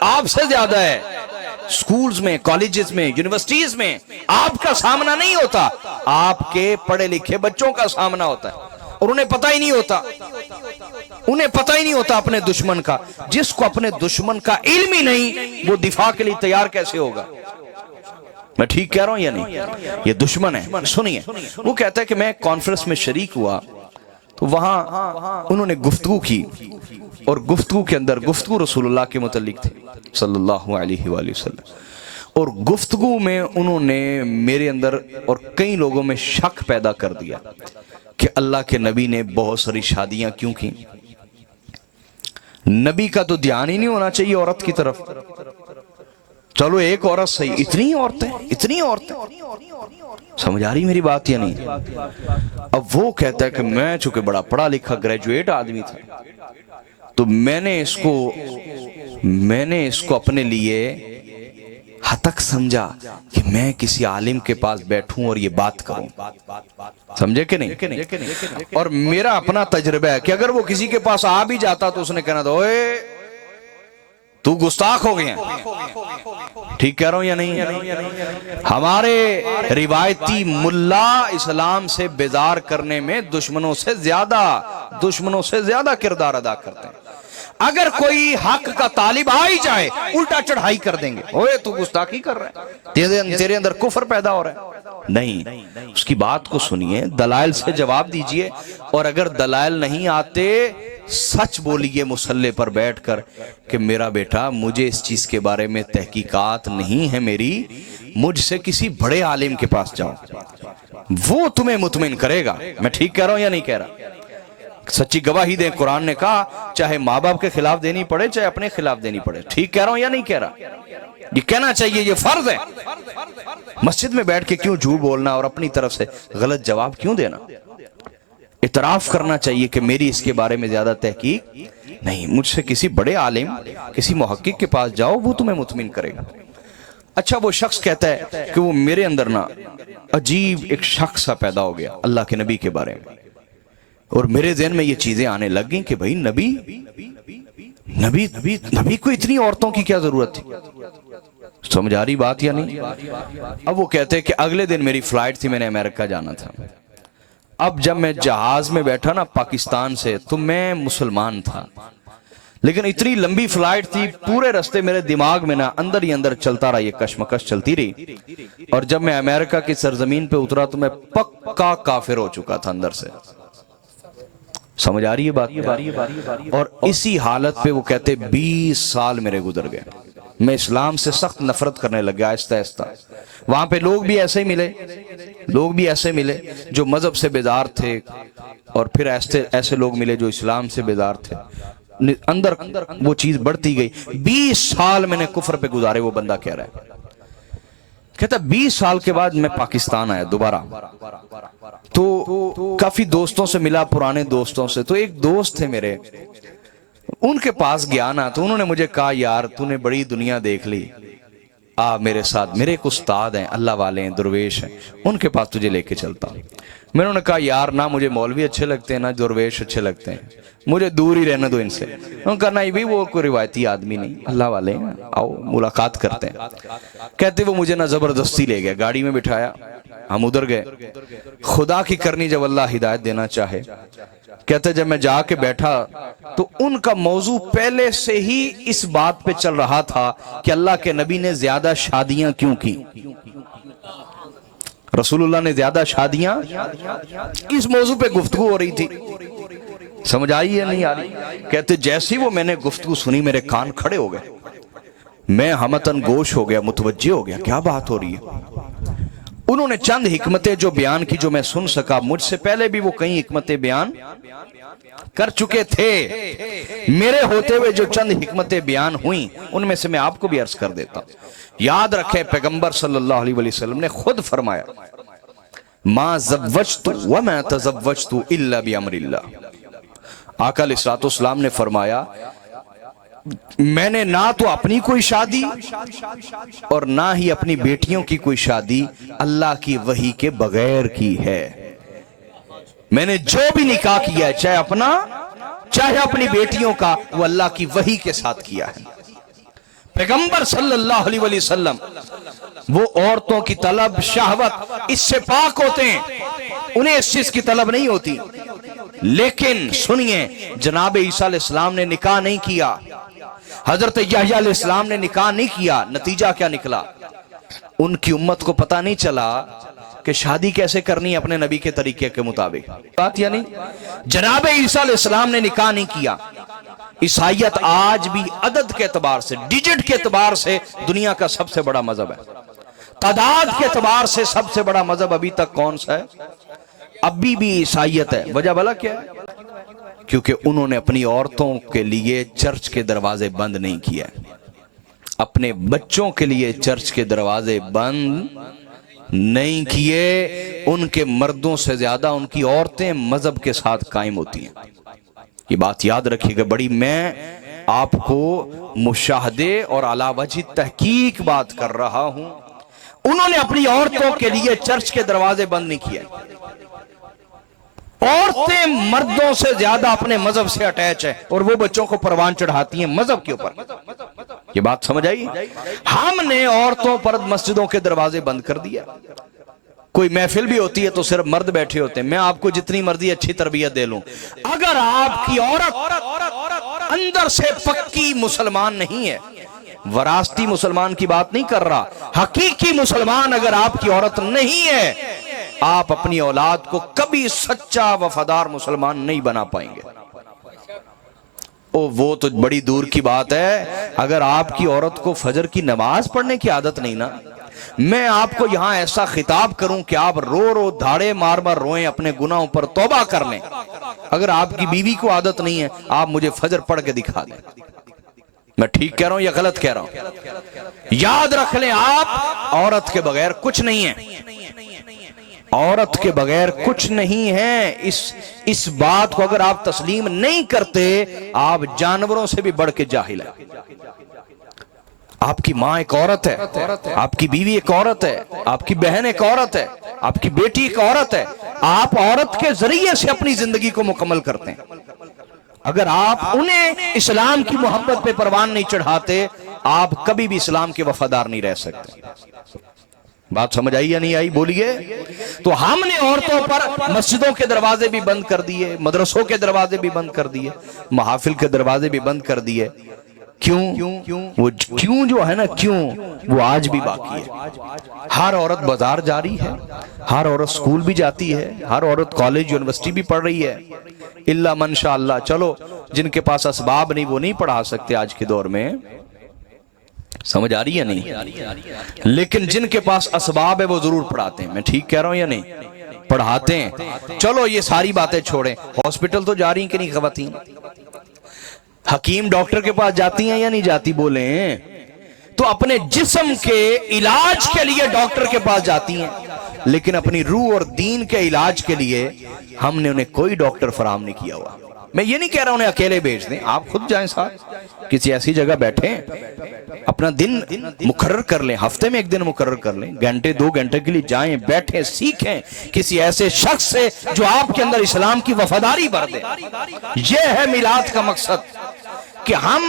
آپ سے زیادہ ہے۔ سکولز میں، کالجز میں، یونیورسٹیز میں آپ کا سامنا نہیں ہوتا، آپ کے پڑھے لکھے بچوں کا سامنا ہوتا ہے، اور انہیں پتہ ہی نہیں ہوتا۔ انہیں پتہ ہی نہیں ہوتا اپنے دشمن کا. جس کو اپنے دشمن کا علم ہی نہیں وہ دفاع کے لیے تیار کیسے ہوگا؟ میں ٹھیک کہہ رہا ہوں یا نہیں؟ یہ دشمن ہے. سنیے، وہ کہتا ہے کہ میں کانفرنس میں شریک ہوا تو وہاں انہوں نے گفتگو کی، اور گفتگو کے اندر گفتگو رسول اللہ کے متعلق تھی صلی اللہ علیہ وآلہ وسلم، اور گفتگو میں انہوں نے میرے اندر اور کئی لوگوں میں شک پیدا کر دیا کہ اللہ کے نبی نے بہت ساری شادیاں کیوں کی؟ نبی کا تو دھیان ہی نہیں ہونا چاہیے عورت کی طرف. چلو ایک عورت صحیح، اتنی عورتیں سمجھ آ رہی میری بات یا نہیں؟ اب وہ کہتا ہے کہ میں چونکہ بڑا پڑھا لکھا گریجویٹ آدمی تھا تو میں نے اس کو اپنے لیے ہتک سمجھا کہ میں کسی عالم کے پاس بیٹھوں اور یہ بات کروں. سمجھے کہ نہیں؟ اور میرا اپنا تجربہ ہے کہ اگر وہ کسی کے پاس آ بھی جاتا تو اس نے کہنا تھا اوئے تو گستاخ ہو گیا. ٹھیک کہہ رہا ہوں یا نہیں؟ ہمارے روایتی ملا اسلام سے بیزار کرنے میں دشمنوں سے زیادہ کردار ادا کرتے ہیں. اگر کوئی حق کا طالب آ ہی جائے الٹا چڑھائی کر دیں گے، اوئے تو گستاخی کر رہا ہے، تیرے اندر کفر پیدا ہو رہا ہے. نہیں، اس کی بات کو سنیے، دلائل سے جواب دیجئے، اور اگر دلائل نہیں آتے سچ بولیے مصلی پر بیٹھ کر کہ میرا بیٹا مجھے اس چیز کے بارے میں تحقیقات نہیں ہے میری، مجھ سے کسی بڑے عالم کے پاس جاؤ، وہ تمہیں مطمئن کرے گا. میں ٹھیک کہہ رہا ہوں یا نہیں کہہ رہا؟ سچی گواہی دیں. قرآن نے کہا چاہے ماں باپ کے خلاف دینی پڑے چاہے اپنے خلاف دینی پڑے. ٹھیک کہہ رہا ہوں یا نہیں کہہ رہا؟ یہ کہنا چاہیے، یہ فرض ہے. مسجد میں بیٹھ کے کیوں جھوٹ بولنا اور اپنی طرف سے غلط جواب کیوں دینا؟ اعتراف کرنا چاہیے کہ میری اس کے بارے میں زیادہ تحقیق نہیں، مجھ سے کسی بڑے عالم کسی محقق کے پاس جاؤ، وہ تمہیں مطمئن کرے گا. اچھا، وہ شخص کہتا ہے کہ وہ میرے اندر نا عجیب ایک شک سا پیدا ہو گیا اللہ کے نبی کے بارے میں، اور میرے ذہن میں یہ چیزیں آنے لگ گئیں کہ بھئی نبی کو اتنی عورتوں کی کیا ضرورت تھی؟ سمجھ آ رہی بات یا نہیں؟ اب وہ کہتے ہیں کہ اگلے دن میری فلائٹ تھی، میں نے امریکہ جانا تھا. اب جب میں جہاز میں بیٹھا نا پاکستان سے، تو میں مسلمان تھا لیکن اتنی لمبی فلائٹ تھی، پورے رستے میرے دماغ میں نا اندر ہی اندر چلتا رہا، یہ کشمکش چلتی رہی. اور جب میں امریکہ کی سرزمین پہ اترا تو میں پکا کافر ہو چکا تھا اندر سے. سمجھ آ رہی ہے بات؟ اور اسی حالت پہ وہ کہتے 20 سال میرے گزر گئے. میں اسلام سے سخت نفرت کرنے لگ گیا آہستہ آہستہ. وہاں پہ لوگ بھی ایسے ملے جو مذہب سے بیزار تھے، اور پھر ایسے لوگ ملے جو اسلام سے بیزار تھے. اندر وہ چیز بڑھتی گئی. 20 سال میں نے کفر پہ گزارے. وہ بندہ کہہ رہا ہے، کہتا 20 سال کے بعد میں پاکستان آیا دوبارہ، تو کافی دوستوں سے ملا، پرانے دوستوں سے. تو ایک دوست تھے میرے، ان کے پاس گیا نا، تو انہوں نے مجھے کہا یار تو نے بڑی دنیا دیکھ لی، میرے ساتھ. میرے ایک استاد ہیں، اللہ والے ہیں، درویش ہیں، ان کے پاس تجھے لے کے چلتا. میں نے کہا یار نہ مجھے مولوی اچھے لگتے ہیں نہ درویش اچھے لگتے ہیں، مجھے دور ہی رہنا دو ان سے. انہوں نے کہا نہیں بھی، وہ کوئی روایتی آدمی نہیں، اللہ والے ہیں، آؤ ملاقات کرتے ہیں. کہتے وہ مجھے نہ زبردستی لے گیا، گاڑی میں بٹھایا، ہم ادھر گئے. خدا کی کرنی جب اللہ ہدایت دینا چاہے. کہتے جب میں جا کے بیٹھا تو ان کا موضوع پہلے سے ہی اس بات پہ چل رہا تھا کہ اللہ کے نبی نے زیادہ شادیاں کیوں کی، رسول اللہ نے زیادہ شادیاں، اس موضوع پہ گفتگو ہو رہی تھی. سمجھ آئی یا نہیں آ رہی؟ کہتے جیسی وہ میں نے گفتگو سنی میرے کان کھڑے ہو گئے، میں ہمتن گوش ہو گیا، متوجہ ہو گیا کیا بات ہو رہی ہے. انہوں نے چند حکمتیں جو بیان کی جو میں سن سکا، مجھ سے پہلے بھی وہ کئی حکمتیں بیان کر چکے تھے. میرے ہوتے ہوئے جو چند حکمتیں بیان ہوئیں ان میں سے میں آپ کو بھی عرض کر دیتا ہوں. یاد رکھیں پیغمبر صلی اللہ علیہ وسلم نے خود فرمایا ما زوجت وما تزوجت الا بامر اللہ. آقا علیہ الصلوۃ والسلام نے فرمایا میں نے نہ تو اپنی کوئی شادی اور نہ ہی اپنی بیٹیوں کی کوئی شادی اللہ کی وحی کے بغیر کی ہے. میں نے جو بھی نکاح کیا ہے چاہے اپنا چاہے اپنی بیٹیوں کا، وہ اللہ کی وحی کے ساتھ کیا ہے. پیغمبر صلی اللہ علیہ وسلم وہ عورتوں کی طلب شہوت اس سے پاک ہوتے ہیں، انہیں اس چیز کی طلب نہیں ہوتی. لیکن سنیے جناب عیسیٰ علیہ السلام نے نکاح نہیں کیا، حضرت یحییٰ علیہ السلام نے نکاح نہیں کیا، نتیجہ کیا نکلا؟ ان کی امت کو پتہ نہیں چلا کہ شادی کیسے کرنی ہے اپنے نبی کے طریقے کے مطابق. بات یعنی جناب عیسیٰ علیہ السلام نے نکاح نہیں کیا. عیسائیت آج بھی عدد کے اعتبار سے، ڈیجٹ کے اعتبار سے دنیا کا سب سے بڑا مذہب ہے. تعداد کے اعتبار سے سب سے بڑا مذہب ابھی تک کون سا ہے؟ ابھی بھی عیسائیت ہے. وجہ بھلا کیا ہے؟ کیونکہ انہوں نے اپنی عورتوں کے لیے چرچ کے دروازے بند نہیں کیا، اپنے بچوں کے لیے چرچ کے دروازے بند نہیں کیے. ان کے مردوں سے زیادہ ان کی عورتیں مذہب کے ساتھ قائم ہوتی ہیں. یہ بات یاد رکھیے گا بڑی. میں آپ کو مشاہدے اور علی وجہ تحقیق بات کر رہا ہوں. انہوں نے اپنی عورتوں کے لیے چرچ کے دروازے بند نہیں کیے. عورتیں مردوں سے زیادہ اپنے مذہب سے اٹیچ ہیں اور وہ بچوں کو پروان چڑھاتی ہیں مذہب کے اوپر. یہ بات سمجھ آئی؟ ہم نے عورتوں پر مسجدوں کے دروازے بند کر دیا. کوئی محفل بھی ہوتی ہے تو صرف مرد بیٹھے ہوتے ہیں. میں آپ کو جتنی مرضی اچھی تربیت دے لوں، اگر آپ کی عورت اندر سے پکی مسلمان نہیں ہے، وراثتی مسلمان کی بات نہیں کر رہا، حقیقی مسلمان اگر آپ کی عورت نہیں ہے، آپ اپنی اولاد کو کبھی سچا وفادار مسلمان نہیں بنا پائیں گے. وہ تو بڑی دور کی بات ہے. اگر آپ کی عورت کو فجر کی نماز پڑھنے کی عادت نہیں نا، میں آپ کو یہاں ایسا خطاب کروں کہ آپ رو رو دھاڑے مار مار روئیں، اپنے گناہوں پر توبہ کر لیں. اگر آپ کی بیوی کو عادت نہیں ہے، آپ مجھے فجر پڑھ کے دکھا دیں. میں ٹھیک کہہ رہا ہوں یا غلط کہہ رہا ہوں؟ یاد رکھ لیں، آپ عورت کے بغیر کچھ نہیں ہیں. عورت کے بغیر کچھ نہیں ہے. اس بات کو اگر آپ تسلیم نہیں کرتے، آپ جانوروں سے بھی بڑھ کے جاہل ہیں. آپ کی ماں ایک عورت ہے، آپ کی بیوی ایک عورت ہے، آپ کی بہن ایک عورت ہے، آپ کی بیٹی ایک عورت ہے. آپ عورت کے ذریعے سے اپنی زندگی کو مکمل کرتے ہیں. اگر آپ انہیں اسلام کی محبت پہ پروان نہیں چڑھاتے، آپ کبھی بھی اسلام کے وفادار نہیں رہ سکتے. بات سمجھ آئی یا نہیں آئی؟ بولیے. تو ہم نے عورتوں پر مسجدوں کے دروازے بھی بند کر دیے، مدرسوں کے دروازے بھی بند کر دیے، محافل کے دروازے بھی بند کر دیے. کیوں؟ وہ کیوں جو ہے نا، کیوں وہ آج بھی باقی ہے. ہر عورت بازار جا رہی ہے، ہر عورت سکول بھی جاتی ہے، ہر عورت کالج یونیورسٹی بھی پڑھ رہی ہے، الا من شاء اللہ. چلو جن کے پاس اسباب نہیں وہ نہیں پڑھا سکتے آج کے دور میں. سمجھ آ رہی ہے نہیں؟ لیکن جن کے پاس اسباب ہے وہ ضرور پڑھاتے ہیں. میں ٹھیک کہہ رہا ہوں یا نہیں؟ پڑھاتے ہیں. چلو یہ ساری باتیں چھوڑیں، ہاسپٹل تو جا رہی ہیں کہ نہیں خواتین؟ حکیم ڈاکٹر کے پاس جاتی ہیں یا نہیں جاتی؟ بولیں. تو اپنے جسم کے علاج کے لیے ڈاکٹر کے پاس جاتی ہیں، لیکن اپنی روح اور دین کے علاج کے لیے ہم نے انہیں کوئی ڈاکٹر فراہم نہیں کیا ہوا. میں یہ نہیں کہہ رہا انہیں اکیلے بھیج دیں، آپ خود جائیں ساتھ، کسی ایسی جگہ بیٹھیں، اپنا دن مقرر کر لیں، ہفتے میں ایک دن مقرر کر لیں، گھنٹے 2 گھنٹے کے لیے جائیں، بیٹھیں، سیکھیں کسی ایسے شخص سے جو آپ کے اندر اسلام کی وفاداری بھر دے. یہ ہے میلاد کا مقصد، کہ ہم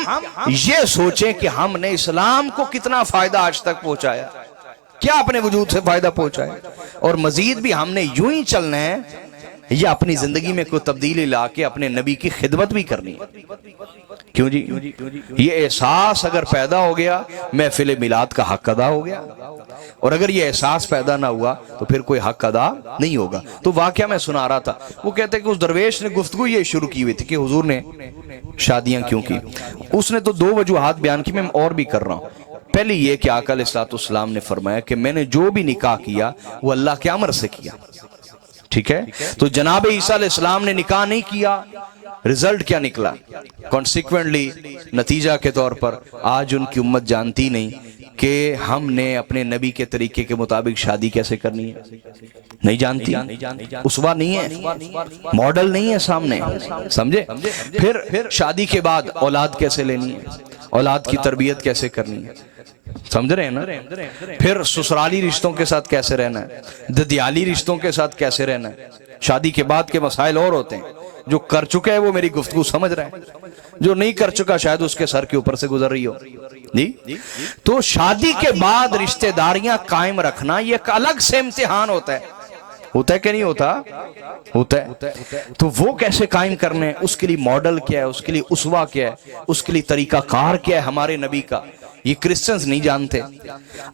یہ سوچیں کہ ہم نے اسلام کو کتنا فائدہ آج تک پہنچایا، کیا اپنے وجود سے فائدہ پہنچایا، اور مزید بھی ہم نے یوں ہی چلنا ہے یا اپنی زندگی میں کوئی تبدیلی لا کے اپنے نبی کی خدمت بھی کرنی ہے. کیوں جی؟ یہ احساس اگر پیدا ہو گیا، محفل میلاد کا حق ادا ہو گیا. اور اگر یہ احساس پیدا نہ ہوا تو پھر کوئی حق ادا نہیں ہوگا. تو واقعہ میں سنا رہا تھا، وہ کہتے ہیں کہ اس درویش نے گفتگو یہ شروع کی ہوئی تھی کہ حضور نے شادیاں کیوں کی. اس نے تو 2 وجوہات بیان کی، میں اور بھی کر رہا ہوں. پہلی یہ کہ آقا علیہ الصلوۃ والسلام نے فرمایا کہ میں نے جو بھی نکاح کیا وہ اللہ کے امر سے کیا. ٹھیک ہے؟ تو جناب عیسیٰ علیہ السلام نے نکاح نہیں کیا، رزلٹ کیا نکلا؟ کانسیکوینٹلی نتیجہ کے طور پر آج ان کی امت جانتی نہیں کہ ہم نے اپنے نبی کے طریقے کے مطابق شادی کیسے کرنی ہے. نہیں جانتی، اسوہ نہیں ہے، ماڈل نہیں ہے سامنے. سمجھے؟ پھر شادی کے بعد اولاد کیسے لینی ہے، اولاد کی تربیت کیسے کرنی ہے، سمجھ رہے ہیں نا؟ پھر سسرالی رشتوں کے ساتھ کیسے رہنا ہے، ددیالی رشتوں کے ساتھ کیسے رہنا ہے. شادی کے بعد کے مسائل اور ہوتے ہیں. جو کر چکا ہے وہ میری گفتگو سمجھ رہے ہیں، جو نہیں کر چکا شاید اس کے سر کے اوپر سے گزر رہی ہو. جی تو شادی کے بعد رشتہ داریاں قائم رکھنا یہ ایک الگ سے امتحان ہوتا ہے. ہوتا ہے کہ نہیں ہوتا؟ ہوتا ہے. تو وہ کیسے قائم کرنے، اس کے لیے ماڈل کیا ہے، اس کے لیے اسوہ کیا ہے، اس کے لیے طریقہ کار کیا ہے ہمارے نبی کا، یہ کرسچنز نہیں جانتے.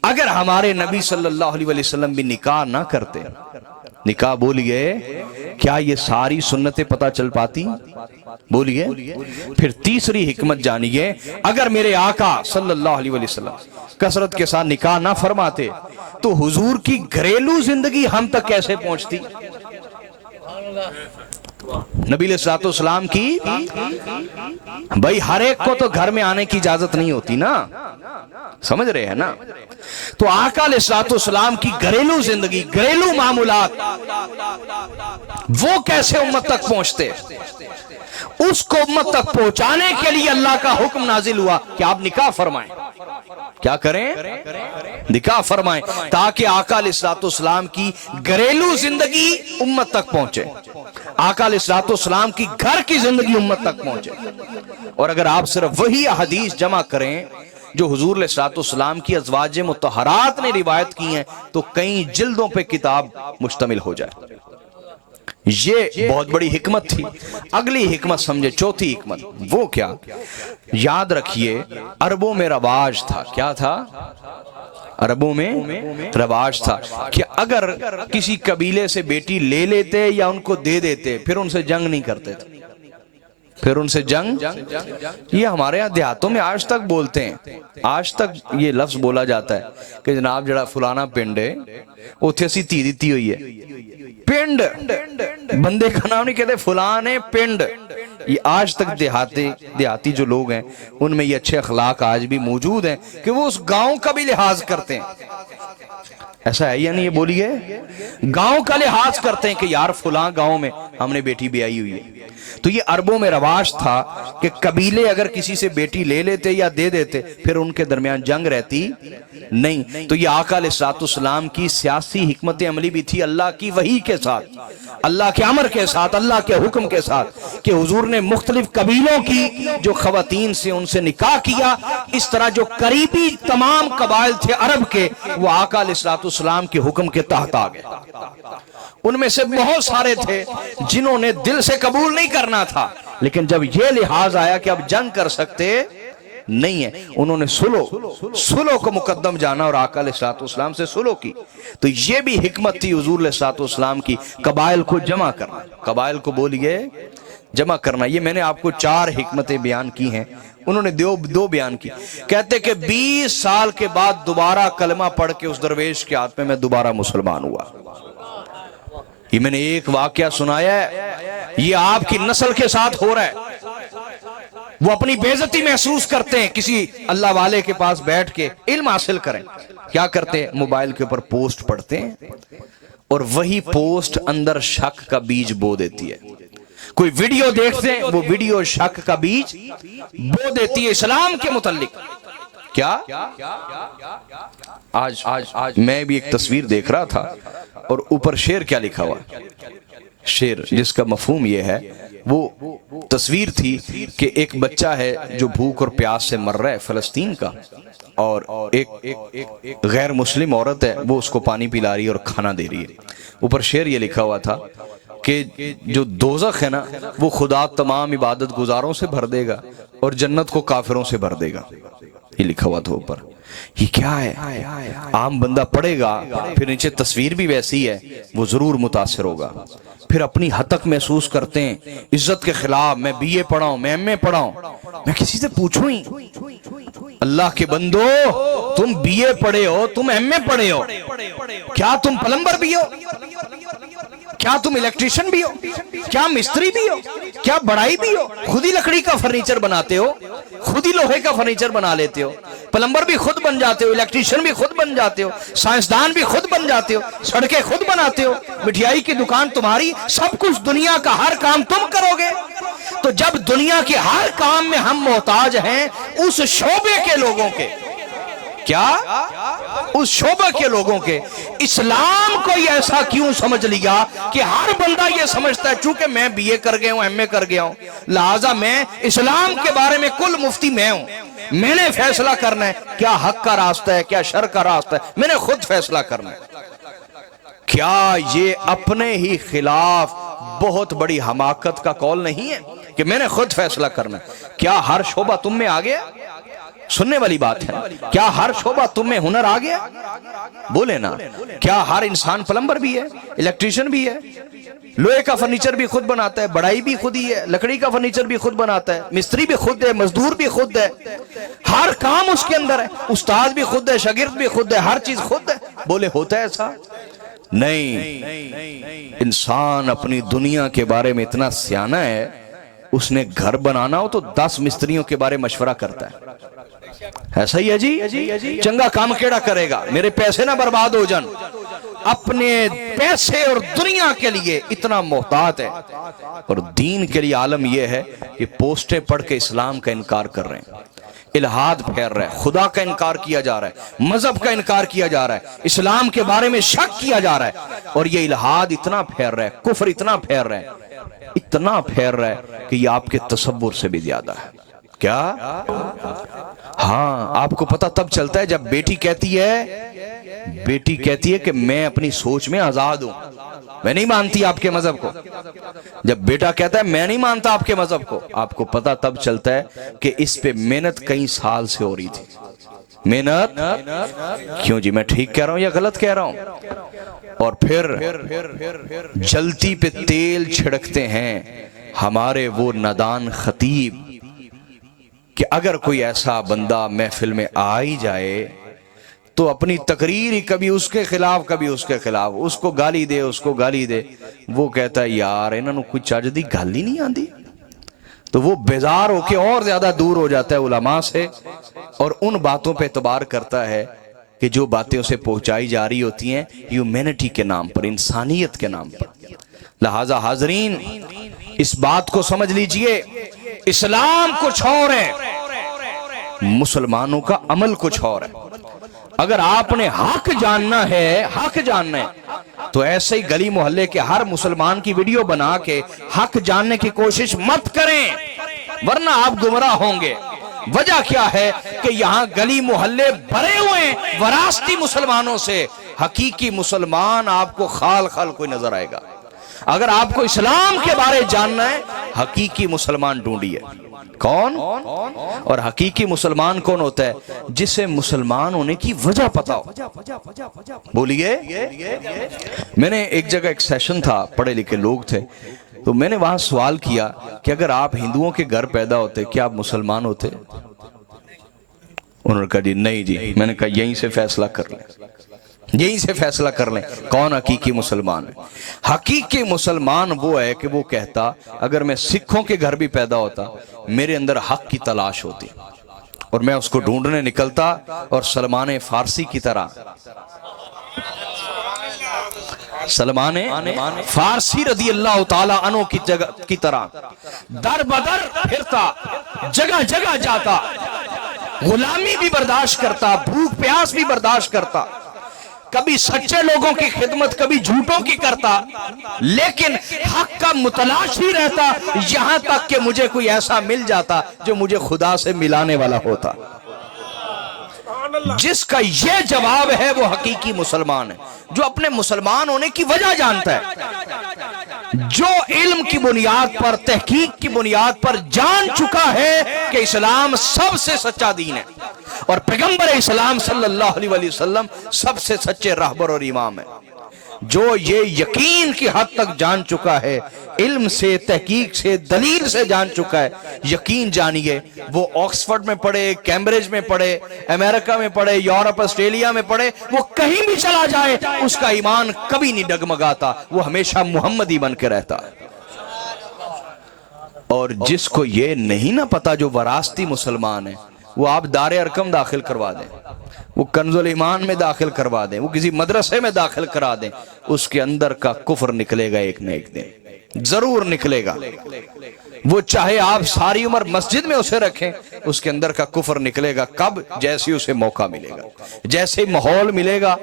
اگر ہمارے نبی صلی اللہ علیہ وسلم بھی نکاح نہ کرتے، نکاح بولیے، کیا یہ ساری سنتیں پتہ چل پاتی؟ بولیے. پھر تیسری حکمت جانیے، اگر میرے آقا صلی اللہ علیہ وسلم کثرت کے ساتھ نکاح نہ فرماتے تو حضور کی گھریلو زندگی ہم تک کیسے پہنچتی؟ نبی علیہ الصلوۃ والسلام کی بھائی ہر ایک کو تو گھر میں آنے کی اجازت نہیں ہوتی نا، سمجھ رہے ہیں نا؟ تو آقا علیہ الصلوۃ والسلام کی گھریلو زندگی، گھریلو معاملات، وہ کیسے امت تک پہنچتے؟ اس کو امت تک پہنچانے کے لیے اللہ کا حکم نازل ہوا کہ آپ نکاح فرمائیں. کیا کریں؟ نکاح فرمائیں، تاکہ آقا علیہ الصلوۃ والسلام کی گھریلو زندگی امت تک پہنچے، آقا علیہ الصلوۃ والسلام کی گھر کی زندگی امت تک پہنچے. اور اگر آپ صرف وہی احادیث جمع کریں جو حضور علیہ الصلوۃ والسلام کی ازواج مطہرات نے روایت کی ہیں تو کئی جلدوں پہ کتاب مشتمل ہو جائے. یہ بہت بڑی حکمت تھی. اگلی حکمت سمجھے، چوتھی حکمت، وہ کیا؟ یاد رکھیے عربوں میں رواج تھا. کیا تھا؟ عربوں میں رواج تھا کہ اگر کسی قبیلے سے بیٹی لے لیتے یا ان کو دے دیتے پھر ان سے جنگ نہیں کرتے تھے. پھر ان سے جنگ، یہ ہمارے یہاں دیہاتوں میں آج تک بولتے ہیں، آج تک یہ لفظ بولا جاتا ہے کہ جناب جڑا فلانا پنڈ ہے اتھے اسی تھی دیتی ہوئی ہے. پنڈ، بندے کا نام نہیں کہتے، فلان ہے پنڈ. یہ آج تک دیہاتی جو لوگ ہیں ان میں یہ اچھے اخلاق آج بھی موجود ہیں کہ وہ اس گاؤں کا بھی لحاظ کرتے ہیں. ایسا ہے یا نہیں؟ یہ بولیے، گاؤں کا لحاظ کرتے ہیں کہ یار فلاں گاؤں میں ہم نے بیٹی بیائی ہوئی ہے. تو یہ عربوں میں رواج تھا کہ قبیلے اگر کسی سے بیٹی لے لیتے یا دے دیتے پھر ان کے درمیان جنگ رہتی نہیں. تو یہ آقا علیہ الصلوۃ والسلام کی سیاسی حکمت عملی بھی تھی، اللہ کی وحی کے ساتھ، اللہ کے امر کے ساتھ، اللہ کے حکم کے ساتھ، کہ حضور نے مختلف قبیلوں کی جو خواتین سے ان سے نکاح کیا. اس طرح جو قریبی تمام قبائل تھے عرب کے وہ آقا علیہ الصلوۃ والسلام کے حکم کے تحت آ گئے. ان میں سے بہت سارے تھے جنہوں نے دل سے قبول نہیں کرنا تھا، لیکن جب یہ لحاظ آیا کہ اب جنگ کر سکتے نہیں ہے، انہوں نے سلو کو مقدم جانا اور آقا علیہ الصلوۃ والسلام سے سلو کی. تو یہ بھی حکمت تھی حضور علیہ الصلوۃ والسلام کی، قبائل کو جمع کرنا. قبائل کو بولیے جمع کرنا. یہ میں نے آپ کو 4 حکمتیں بیان کی ہیں، انہوں نے دو بیان کی. کہتے کہ 20 سال کے بعد دوبارہ کلمہ پڑھ کے اس درویش کے ہاتھ میں دوبارہ مسلمان ہوا. یہ میں نے ایک واقعہ سنایا ہے، یہ آپ کی نسل کے ساتھ ہو رہا ہے. وہ اپنی بے عزتی محسوس کرتے ہیں، کسی اللہ والے کے پاس بیٹھ کے علم حاصل کریں. کیا کرتے ہیں؟ موبائل کے اوپر پوسٹ پڑھتے ہیں اور وہی پوسٹ اندر شک کا بیج بو دیتی ہے. کوئی ویڈیو دیکھتے ہیں، وہ ویڈیو شک کا بیج بو دیتی ہے اسلام کے متعلق. کیا آج میں بھی ایک تصویر دیکھ رہا تھا اور اوپر شعر کیا لکھا ہوا، شعر جس کا مفہوم یہ ہے، وہ تصویر تھی کہ ایک بچہ ہے جو بھوک اور پیاس سے مر رہا ہے فلسطین کا، اور ایک غیر مسلم عورت ہے وہ اس کو پانی پلا رہی ہے اور کھانا دے رہی ہے. اوپر شعر یہ لکھا ہوا تھا کہ جو دوزخ ہے نا وہ خدا تمام عبادت گزاروں سے بھر دے گا اور جنت کو کافروں سے بھر دے گا. یہ لکھا ہوا تھا اوپر. یہ کیا ہے؟ عام بندہ پڑھے گا پھر نیچے تصویر بھی ویسی ہے، وہ ضرور متاثر ہوگا. پھر اپنی حد تک محسوس کرتے ہیں عزت کے خلاف. میں بی اے پڑھا ہوں، میں ایم اے پڑھا ہوں، میں کسی سے پوچھوں ہی؟ اللہ کے بندو، تم بی اے پڑھے ہو، تم ایم اے پڑھے ہو، کیا تم پلمبر بھی ہو؟ کیا تم الیکٹریشن بھی ہو؟ کیا مستری بھی ہو؟ کیا بڑائی بھی ہو؟ خود ہی لکڑی کا فرنیچر بناتے ہو، خود ہی لوہے کا فرنیچر بنا لیتے ہو، پلمبر بھی خود بن جاتے ہو، الیکٹریشن بھی خود بن جاتے ہو، سائنسدان بھی خود بن جاتے ہو، سڑکیں خود بناتے ہو، مٹھائی کی دکان تمہاری، سب کچھ دنیا کا ہر کام تم کرو گے. تو جب دنیا کے ہر کام میں ہم محتاج ہیں اس شعبے کے لوگوں کے، کیا اس شعبہ کے لوگوں کے، اسلام کو یہ ایسا کیوں سمجھ لیا کہ ہر بندہ یہ سمجھتا ہے چونکہ میں بی اے کر گیا ہوں، ایم اے کر گیا ہوں، لہٰذا میں اسلام کے بارے میں کل مفتی میں ہوں، میں نے فیصلہ کرنا ہے کیا حق کا راستہ ہے کیا شر کا راستہ ہے، میں نے خود فیصلہ کرنا ہے. کیا یہ اپنے ہی خلاف بہت بڑی حماقت کا قول نہیں ہے کہ میں نے خود فیصلہ کرنا ہے؟ کیا ہر شعبہ تم میں آ گیا؟ سننے والی بات ہے، کیا ہر شعبہ تم میں ہنر آ گیا؟ بولے نا، کیا ہر انسان پلمبر بھی ہے، الیکٹریشین بھی ہے، لوہے کا فرنیچر بھی خود بناتا ہے، بڑائی بھی خود ہی ہے، لکڑی کا فرنیچر بھی خود بناتا ہے، مستری بھی خود ہے، مزدور بھی خود ہے، ہر کام اس کے اندر ہے، استاد بھی خود ہے، شاگرد بھی خود ہے، ہر چیز خود ہے؟ بولے ہوتا ہے ایسا؟ نہیں، انسان اپنی دنیا کے بارے میں اتنا سیانا ہے، اس نے گھر بنانا ہو تو 10 مستریوں کے بارے مشورہ کرتا ہے۔ ایسا ہی ہے جی، چنگا کام کیڑا کرے گا، میرے پیسے نہ برباد ہو جان۔ اپنے پیسے اور دنیا کے لیے اتنا محتاط ہے، اور دین کے لیے عالم یہ ہے کہ پوسٹیں پڑھ کے اسلام کا انکار کر رہے ہیں، الہاد پھیر رہے ہیں، خدا کا انکار کیا جا رہا ہے، مذہب کا انکار کیا جا رہا ہے، اسلام کے بارے میں شک کیا جا رہا ہے، اور یہ الہاد اتنا پھیر رہا ہے، کفر اتنا پھیر رہا ہے، اتنا پھیر رہا ہے کہ یہ آپ کے تصور سے بھی زیادہ ہے۔ کیا؟ ہاں، آپ کو پتہ تب چلتا ہے جب بیٹی کہتی ہے کہ میں اپنی سوچ میں آزاد ہوں، میں نہیں مانتی آپ کے مذہب کو۔ جب بیٹا کہتا ہے میں نہیں مانتا آپ کے مذہب کو، آپ کو پتہ تب چلتا ہے کہ اس پہ محنت کئی سال سے ہو رہی تھی۔ محنت کیوں جی، میں ٹھیک کہہ رہا ہوں یا غلط کہہ رہا ہوں؟ اور پھر جلتی پہ تیل چھڑکتے ہیں ہمارے وہ نادان خطیب کہ اگر کوئی ایسا بندہ محفل میں آ ہی جائے تو اپنی تقریر ہی کبھی اس کے خلاف کبھی اس کے خلاف، اس کو گالی دے اس کو گالی دے، وہ کہتا ہے یار انہوں نے کوئی چج دی گل ہی نہیں آندی، تو وہ بیزار ہو کے اور زیادہ دور ہو جاتا ہے علماء سے، اور ان باتوں پہ اعتبار کرتا ہے کہ جو باتیں اسے پہنچائی جا رہی ہوتی ہیں ہیومینٹی کے نام پر، انسانیت کے نام پر۔ لہٰذا حاضرین، اس بات کو سمجھ لیجئے، اسلام کچھ اور ہے، مسلمانوں کا عمل کچھ اور ہے۔ اگر آپ نے حق جاننا ہے تو ایسے ہی گلی محلے کے ہر مسلمان کی ویڈیو بنا کے حق جاننے کی کوشش مت کریں، ورنہ آپ گمراہ ہوں گے۔ وجہ کیا ہے کہ یہاں گلی محلے بھرے ہوئے ہیں وراثتی مسلمانوں سے، حقیقی مسلمان آپ کو خال خال کوئی نظر آئے گا۔ اگر آپ کو اسلام کے بارے جاننا ہے، حقیقی مسلمان ڈھونڈیے۔ کون؟ اور حقیقی مسلمان کون ہوتا ہے؟ جسے مسلمان ہونے کی وجہ پتا ہو۔ بولیے، میں نے ایک جگہ ایک سیشن تھا، پڑھے لکھے لوگ تھے، تو میں نے وہاں سوال کیا کہ اگر آپ ہندوؤں کے گھر پیدا ہوتے کیا آپ مسلمان ہوتے؟ انہوں نے کہا جی نہیں جی۔ میں نے کہا یہیں سے فیصلہ کر لیں کون حقیقی مسلمان ہے۔ حقیقی مسلمان وہ ہے کہ وہ کہتا اگر میں سکھوں کے گھر بھی پیدا ہوتا میرے اندر حق کی تلاش ہوتی اور میں اس کو ڈھونڈنے نکلتا، اور سلمان فارسی کی طرح سلمان فارسی رضی اللہ تعالیٰ عنہ کی طرح در بدر پھرتا، جگہ جگہ جاتا، غلامی بھی برداشت کرتا، بھوک پیاس بھی برداشت کرتا، کبھی سچے لوگوں کی خدمت کبھی جھوٹوں کی کرتا، لیکن حق کا متلاشی رہتا، یہاں تک کہ مجھے کوئی ایسا مل جاتا جو مجھے خدا سے ملانے والا ہوتا۔ جس کا یہ جواب ہے وہ حقیقی مسلمان ہے، جو اپنے مسلمان ہونے کی وجہ جانتا ہے، جو علم کی بنیاد پر، تحقیق کی بنیاد پر جان چکا ہے کہ اسلام سب سے سچا دین ہے اور پیغمبر اسلام صلی اللہ علیہ وسلم سب سے سچے راہبر اور امام ہے۔ جو یہ یقین کی حد تک جان چکا ہے، علم سے، تحقیق سے، دلیل سے جان چکا ہے، یقین جانیے وہ آکسفورڈ میں پڑھے، کیمبرج میں پڑھے، امریکہ میں پڑھے، یورپ آسٹریلیا میں پڑھے، وہ کہیں بھی چلا جائے اس کا ایمان کبھی نہیں ڈگمگاتا، وہ ہمیشہ محمدی بن کے رہتا ہے۔ اور جس کو یہ نہیں نہ پتا، جو وراثتی مسلمان ہے، وہ آپ دار ارقم داخل کروا دیں، وہ کنز الایمان میں داخل کروا دیں، وہ کسی مدرسے میں داخل کرا دیں، اس کے اندر کا کفر نکلے گا ایک نہ ایک دن، ضرور نکلے گا۔ وہ چاہے آپ ساری عمر مسجد میں اسے رکھیں، اس کے اندر کا کفر نکلے گا۔ کب؟ جیسے اسے موقع ملے گا، جیسے ماحول ملے گا،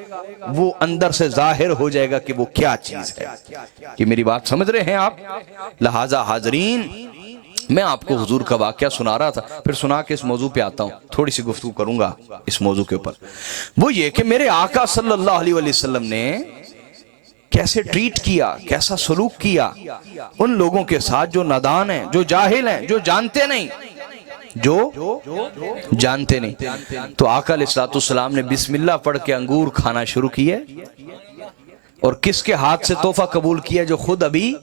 وہ اندر سے ظاہر ہو جائے گا کہ وہ کیا چیز ہے۔ کہ میری بات سمجھ رہے ہیں آپ؟ لہٰذا حاضرین، میں آپ کو حضور کا واقعہ سنا رہا تھا، پھر سنا کے اس موضوع پہ آتا ہوں، تھوڑی سی گفتگو کروں گا اس موضوع کے اوپر۔ وہ یہ کہ میرے آقا صلی اللہ علیہ وسلم نے کیسے ٹریٹ کیا، کیسا سلوک کیا ان لوگوں کے ساتھ جو نادان ہیں، جو جاہل ہیں، جو جانتے نہیں، تو آقا علیہ الصلوۃ والسلام نے بسم اللہ پڑھ کے انگور کھانا شروع کیے، اور کس کے ہاتھ سے تحفہ قبول کیا؟ جو خود ابھی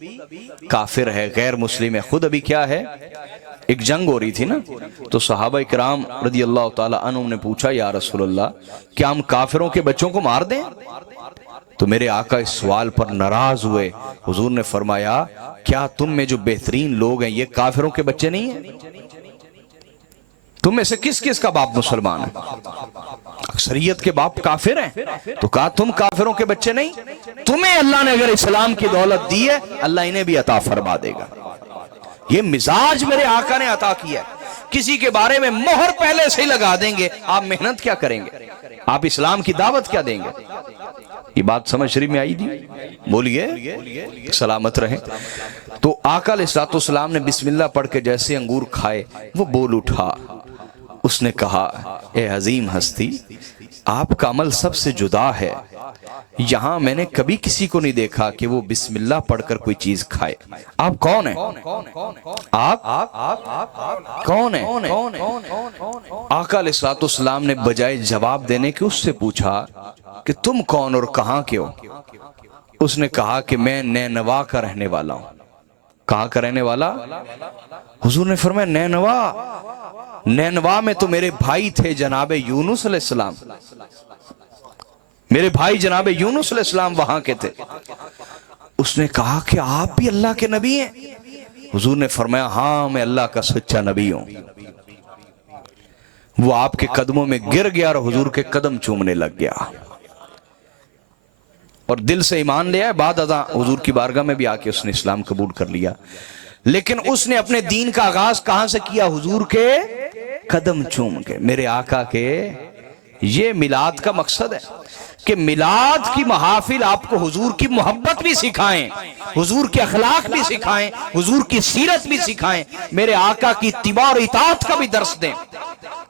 کافر ہے، غیر مسلم ہے، خود ابھی کیا ہے؟ ایک جنگ ہو رہی تھی نا، تو صحابہ کرام رضی اللہ تعالی عنہم نے پوچھا یا رسول اللہ کیا ہم کافروں کے بچوں کو مار دیں؟ تو میرے آقا اس سوال پر ناراض ہوئے، حضور نے فرمایا کیا تم میں جو بہترین لوگ ہیں یہ کافروں کے بچے نہیں ہیں؟ تم میں سے کس کس کا باپ مسلمان ہے؟ اکثریت کے باپ کافر ہیں، تو کہا تم کافروں کے بچے نہیں؟ تمہیں اللہ نے اگر اسلام کی دولت دی ہے اللہ انہیں بھی عطا فرما دے گا۔ یہ مزاج میرے آقا نے عطا کیا ہے۔ کسی کے بارے میں مہر پہلے سے ہی لگا دیں گے، آپ محنت کیا کریں گے؟ آپ اسلام کی دعوت کیا دیں گے؟ یہ بات سمجھ شریف میں آئی تھی؟ بولیے سلامت رہیں۔ تو آقا علیہ الصلوۃ والسلام نے بسم اللہ پڑھ کے جیسے انگور کھائے، وہ بول اٹھا، اس نے کہا اے عظیم ہستی، آپ کا عمل سب سے جدا ہے، یہاں میں نے کبھی کسی کو نہیں دیکھا کہ وہ بسم اللہ پڑھ کر کوئی چیز کھائے۔ آپ کون ہیں؟ آپ کون ہیں؟ آقا علیہ الصلوۃ والسلام نے بجائے جواب دینے کے اس سے پوچھا کہ تم کون اور کہاں کے ہو؟ اس نے کہا کہ میں نینوا کا رہنے والا ہوں۔ کہاں کا رہنے والا؟ حضور نے فرمایا نینوا میں تو میرے بھائی تھے جناب یونس علیہ السلام، میرے بھائی جناب یونس علیہ السلام وہاں کے تھے۔ اس نے کہا کہ آپ بھی اللہ کے نبی ہیں؟ حضور نے فرمایا ہاں میں اللہ کا سچا نبی ہوں۔ وہ آپ کے قدموں میں گر گیا اور حضور کے قدم چومنے لگ گیا اور دل سے ایمان لے آیا، بعد ازاں حضور کی بارگاہ میں بھی آ کے اس نے اسلام قبول کر لیا۔ لیکن اس نے اپنے دین کا آغاز کہاں سے کیا؟ حضور کے قدم چوم کے، میرے آقا کے۔ یہ میلاد کا مقصد ہے کہ میلاد کی محافل آپ کو حضور کی محبت بھی سکھائیں، حضور کے اخلاق بھی سکھائیں، حضور کی سیرت بھی سکھائیں، میرے آقا کی اتباع اور اطاعت کا بھی درس دیں۔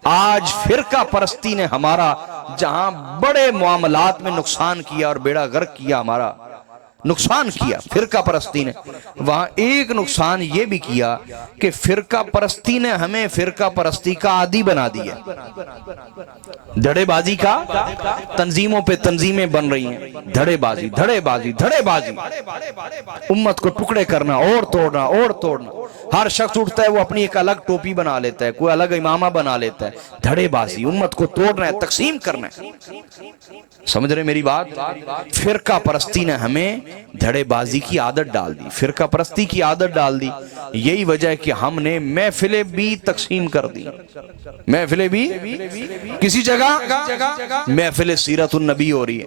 آج فرقہ پرستی نے ہمارا جہاں بڑے معاملات میں نقصان کیا اور بیڑا غرق کیا، ہمارا نقصان کیا فرقہ پرستی نے، وہاں ایک نقصان یہ بھی کیا کہ فرقہ پرستی نے ہمیں فرقہ پرستی کا عادی بنا دیا، دھڑے بازی کا، تنظیموں پہ تنظیمیں بن رہی ہیں، دھڑے بازی دھڑے بازی دھڑے بازی، امت کو ٹکڑے کرنا اور توڑنا اور توڑنا۔ ہر شخص اٹھتا ہے وہ اپنی ایک الگ ٹوپی بنا لیتا ہے، کوئی الگ امامہ بنا لیتا ہے، دھڑے بازی، امت کو توڑنا ہے، تقسیم کرنا ہے۔ سمجھ رہے میری بات؟ فرقہ پرستی نے ہمیں دھڑے بازی کی عادت ڈال دی، فرقہ پرستی کی عادت ڈال دی۔ یہی وجہ ہے کہ ہم نے محفلیں بھی تقسیم کر دی، محفلیں بھی، کسی جگہ محفل سیرت النبی ہو رہی ہے،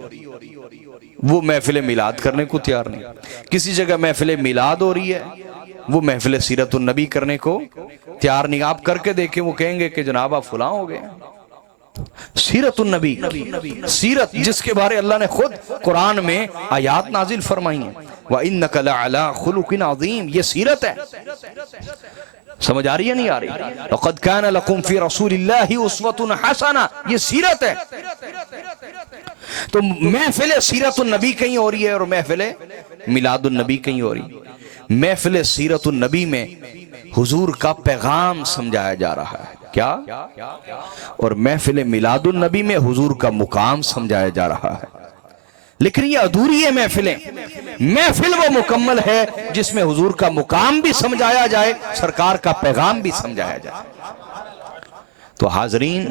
وہ محفل میلاد کرنے کو تیار نہیں، کسی جگہ محفل میلاد ہو رہی ہے، وہ محفل سیرت النبی کرنے کو تیار نہیں۔ آپ کر کے دیکھیں، وہ کہیں گے کہ جناب آپ فلاں ہو گئے۔ سیرت النبی، سیرت جس کے بارے اللہ نے خود قرآن میں آیات نازل فرمائی ہیں، وَإِنَّكَ لَعَلَىٰ خُلُقٍ عَظِيمٍ، یہ سیرت ہے۔ سمجھ آ رہی ہے نہیں آ رہی؟ لَقَدْ كَانَ لَكُمْ فِي رَسُولِ اللَّهِ أُسْوَةٌ حَسَنَةٌ، یہ سیرت ہے۔ تو محفل سیرت النبی کہیں ہو رہی ہے اور محفل میلاد النبی کہیں ہو رہی ہے۔ محفل سیرت النبی میں حضور کا پیغام سمجھایا جا رہا ہے، کیا؟ اور محفل میلاد النبی میں حضور کا مقام سمجھایا جا رہا ہے۔ لیکن یہ ادھوری ہے محفلیں، محفل وہ مکمل ہے جس میں حضور کا مقام بھی سمجھایا جائے، سرکار کا پیغام بھی سمجھایا جائے۔ تو حاضرین،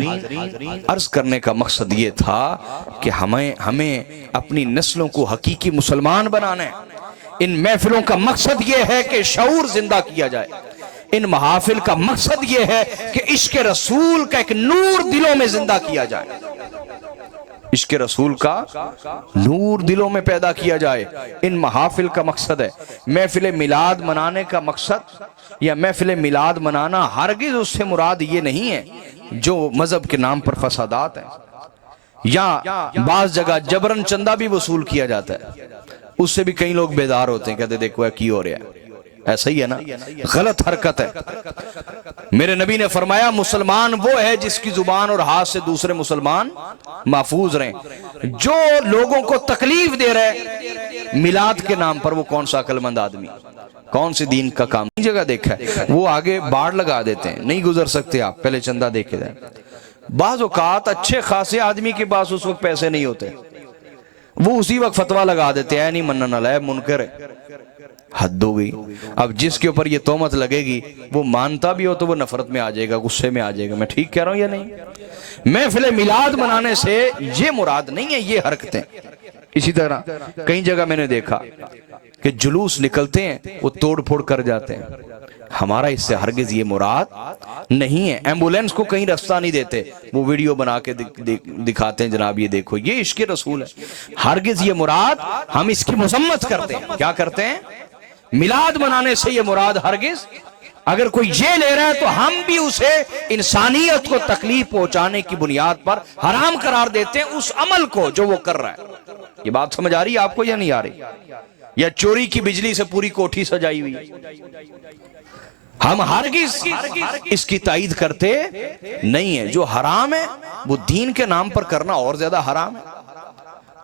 عرض کرنے کا مقصد یہ تھا کہ ہمیں اپنی نسلوں کو حقیقی مسلمان بنانا ہے۔ ان محفلوں کا مقصد یہ ہے کہ شعور زندہ کیا جائے، ان محافل کا مقصد یہ ہے کہ عشق رسول کا ایک نور دلوں میں زندہ کیا جائے، عشق رسول کا نور دلوں میں پیدا کیا جائے۔ ان محافل کا مقصد ہے۔ محفل میلاد منانے کا مقصد یا محفل میلاد منانا ہرگز اس سے مراد یہ نہیں ہے جو مذہب کے نام پر فسادات ہیں، یا بعض جگہ جبرن چندہ بھی وصول کیا جاتا ہے، اس سے بھی کئی لوگ بیدار ہوتے ہیں، کہتے دیکھو ہے کی ہو رہا ہے، ایسا ہی ہے نا، غلط حرکت ہے۔ میرے نبی نے فرمایا مسلمان وہ ہے جس کی زبان اور ہاتھ سے دوسرے مسلمان محفوظ رہیں۔ جو لوگوں کو تکلیف دے رہے میلاد کے نام پر وہ کون سا عقل مند آدمی، کون سی دین کا کام جگہ دیکھا ہے، وہ آگے باڑ لگا دیتے ہیں، نہیں گزر سکتے آپ، پہلے چندہ دیکھے جائیں۔ بعض اوقات اچھے خاصے آدمی کے پاس اس وقت پیسے نہیں ہوتے، وہ اسی وقت فتویٰ لگا دیتے ہیں نہیں منن علیہ منکر ہے، حد ہو گئی۔ اب جس کے اوپر یہ تہمت لگے گی وہ مانتا بھی ہو تو وہ نفرت میں آ جائے گا، غصے میں آ جائے گا۔ میں ٹھیک کہہ رہا ہوں یا نہیں؟ محفل میلاد منانے سے یہ مراد نہیں ہے یہ حرکتیں۔ اسی طرح کئی جگہ میں نے دیکھا کہ جلوس نکلتے ہیں وہ توڑ پھوڑ کر جاتے ہیں، ہمارا اس سے ہرگز یہ مراد نہیں ہے۔ ایمبولینس کو کہیں رستہ نہیں دیتے، وہ ویڈیو بنا کے دکھاتے ہیں جناب یہ دیکھو یہ عشق رسول ہے، ہرگز یہ مراد ہم اس کی مذمت کرتے ہیں۔ کیا کرتے ہیں؟ میلاد منانے سے یہ مراد ہرگز، اگر کوئی یہ لے رہا ہے تو ہم بھی اسے انسانیت کو تکلیف پہنچانے کی بنیاد پر حرام قرار دیتے ہیں اس عمل کو جو وہ کر رہا ہے۔ یہ بات سمجھ آ رہی ہے آپ کو یا نہیں آ رہی؟ یا چوری کی بجلی سے پوری کوٹھی سجائی ہوئی، ہم ہرگز اس کی تائید کرتے نہیں ہیں۔ جو حرام ہے وہ دین کے نام پر کرنا اور زیادہ حرام ہے۔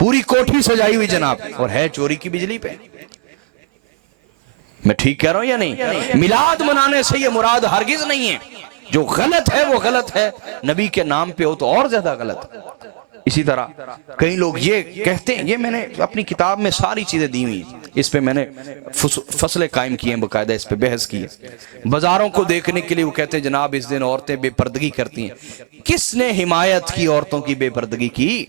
پوری کوٹھی سجائی ہوئی جناب اور ہے چوری کی بجلی پہ، میں ٹھیک کہہ رہا ہوں یا نہیں؟ میلاد منانے سے یہ مراد ہرگز نہیں ہے، جو غلط ہے وہ غلط ہے، نبی کے نام پہ ہو تو اور زیادہ غلط ہے۔ اسی طرح کئی لوگ یہ کہتے ہیں، یہ میں نے اپنی کتاب میں ساری چیزیں دی ہوئی ہیں، اس پہ میں نے فصلیں قائم کی ہیں، باقاعدہ اس پہ بحث کی ہے۔ بازاروں کو دیکھنے کے لیے وہ کہتے ہیں جناب اس دن عورتیں بے پردگی کرتی ہیں۔ کس نے حمایت کی عورتوں کی بے پردگی کی؟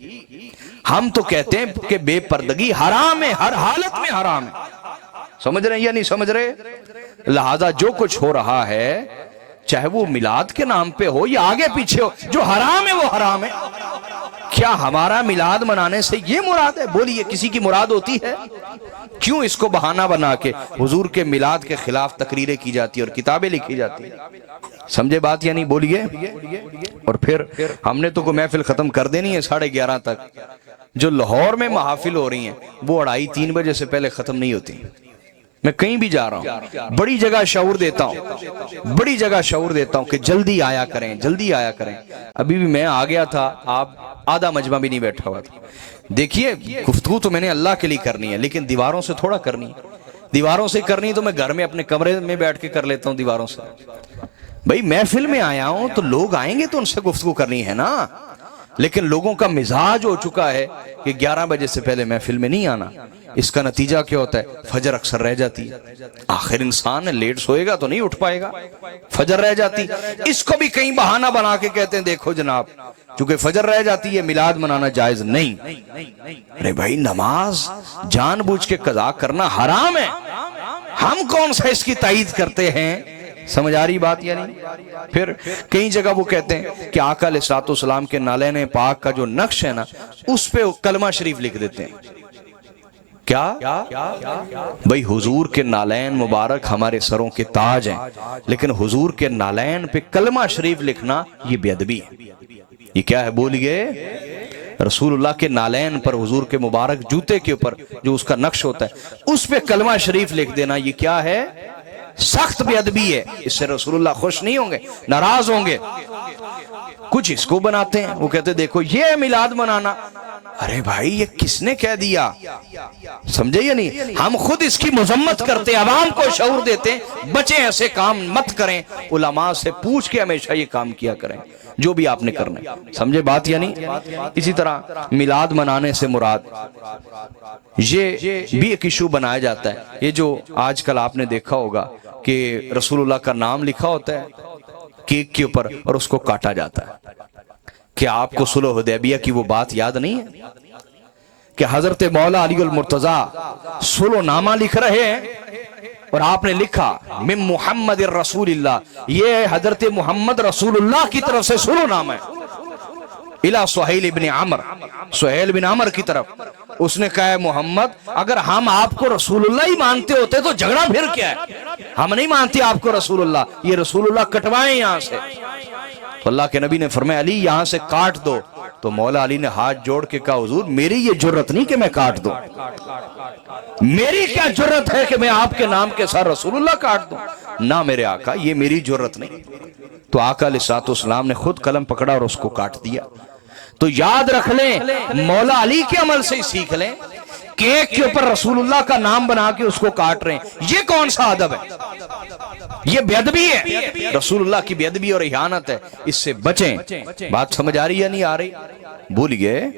ہم تو کہتے ہیں کہ بے پردگی حرام ہے، ہر حالت میں حرام ہے۔ سمجھ رہے ہیں یا نہیں سمجھ رہے؟ لہذا جو کچھ ہو رہا ہے چاہے وہ میلاد کے نام پہ ہو یا آگے پیچھے ہو، جو حرام ہے وہ حرام ہے۔ کیا ہمارا میلاد منانے سے یہ مراد ہے؟ بولیے کسی کی مراد ہوتی ہے؟ کیوں اس کو بہانہ بنا کے حضور کے میلاد کے خلاف تقریریں کی جاتی اور کتابیں لکھی جاتی ہیں؟ سمجھے بات یا نہیں؟ بولیے۔ اور پھر ہم نے تو کوئی محفل ختم کر دینی ہے 11:30 تک۔ جو لاہور میں محافل ہو رہی ہیں وہ 2:30-3 بجے سے پہلے ختم نہیں ہوتی۔ میں کہیں بھی جا رہا ہوں بڑی جگہ شعور دیتا ہوں کہ جلدی آیا کریں، جلدی آیا کریں۔ ابھی بھی میں آ گیا تھا، آپ آدھا مجمع بھی نہیں بیٹھا ہوا تھا۔ دیکھیے گفتگو تو میں نے اللہ کے لیے کرنی ہے لیکن دیواروں سے تھوڑا کرنی ہے۔ دیواروں سے کرنی تو میں گھر میں اپنے کمرے میں بیٹھ کے کر لیتا ہوں دیواروں سے۔ بھئی محفل میں آیا ہوں تو لوگ آئیں گے تو ان سے گفتگو کرنی ہے نا، لیکن لوگوں کا مزاج ہو چکا ہے کہ 11 بجے سے پہلے محفل میں نہیں آنا۔ اس کا نتیجہ کیا ہوتا ہے؟ فجر اکثر رہ جاتی ہے۔ آخر انسان لیٹ سوئے گا تو نہیں اٹھ پائے گا، فجر رہ جاتی۔ اس کو بھی کہیں بہانہ بنا کے کہتے ہیں دیکھو جناب چونکہ فجر رہ جاتی ہے میلاد منانا جائز نہیں۔ ارے بھائی نماز جان بوجھ کے قضا کرنا حرام ہے، ہم کون سا اس کی تائید کرتے ہیں؟ سمجھ آ رہی بات یا نہیں؟ پھر کئی جگہ وہ کہتے ہیں کہ آقا علیہ السلام کے نالین پاک کا جو نقش ہے نا اس پہ کلمہ شریف لکھ دیتے ہیں۔ کیا؟ بھئی حضور کے نالین مبارک ہمارے سروں کے تاج ہیں، لیکن حضور کے نالین پہ کلمہ شریف لکھنا یہ بے ادبی ہے۔ یہ کیا ہے بولیے؟ رسول اللہ کے نالین پر حضور کے مبارک جوتے کے اوپر جو اس کا نقش ہوتا ہے اس پہ کلمہ شریف لکھ دینا یہ کیا ہے؟ سخت بے ادبی ہے۔ اس سے رسول اللہ خوش نہیں ہوں گے، ناراض ہوں گے۔ کچھ اس کو بناتے ہیں، وہ کہتے دیکھو یہ ہے میلاد منانا۔ ارے بھائی یہ کس نے کہہ دیا؟ سمجھے یا نہیں؟ ہم خود اس کی مذمت کرتے، عوام کو شعور دیتے بچیں ایسے کام مت کریں، علماء سے پوچھ کے ہمیشہ یہ کام کیا کریں جو بھی آپ نے کرنا ہے۔ سمجھے بات یا نہیں؟ اسی طرح میلاد منانے سے مراد یہ بھی ایک ایشو بنایا جاتا ہے، یہ جو آج کل آپ نے دیکھا ہوگا کہ رسول اللہ کا نام لکھا ہوتا ہے کیک کے اوپر اور اس کو کاٹا جاتا ہے۔ کیا آپ کو صلح حدیبیہ کی وہ بات یاد نہیں ہے کہ حضرت مولا علی المرتضیٰ صلح نامہ لکھ رہے ہیں اور آپ نے لکھا من محمد رسول اللہ، یہ حضرت محمد رسول اللہ کی طرف سے صلح نامہ ہے، الى سہیل بن عمر، سہیل بن عمر کی طرف۔ اس نے کہا ہے محمد اگر ہم آپ کو رسول اللہ ہی مانتے ہوتے تو جھگڑا پھر کیا ہے؟ ہم نہیں مانتے آپ کو رسول اللہ، یہ رسول اللہ کٹوائیں یہاں سے۔ تو اللہ کے نبی نے فرمایا علی یہاں سے کاٹ دو، تو مولا علی نے ہاتھ جوڑ کے کہا حضور میری یہ جرت نہیں کہ میں کاٹ دوں، میری کیا جرت ہے کہ میں آپ کے نام کے ساتھ رسول اللہ کاٹ دوں؟ نہ میرے آقا یہ میری جرت نہیں۔ تو آقا علیہ السلام نے خود قلم پکڑا اور اس کو کاٹ دیا۔ تو یاد رکھ لیں مولا علی کے عمل سے ہی سیکھ لیں کیک کے اوپر رسول اللہ کا نام بنا کے اس کو کاٹ رہے ہیں، یہ کون سا ادب ہے؟ یہ بے ادبی ہے، رسول اللہ کی بے ادبی اور اہانت ہے، اس سے بچیں۔ بات سمجھ آ رہی یا نہیں آ رہی؟ بھول گئے؟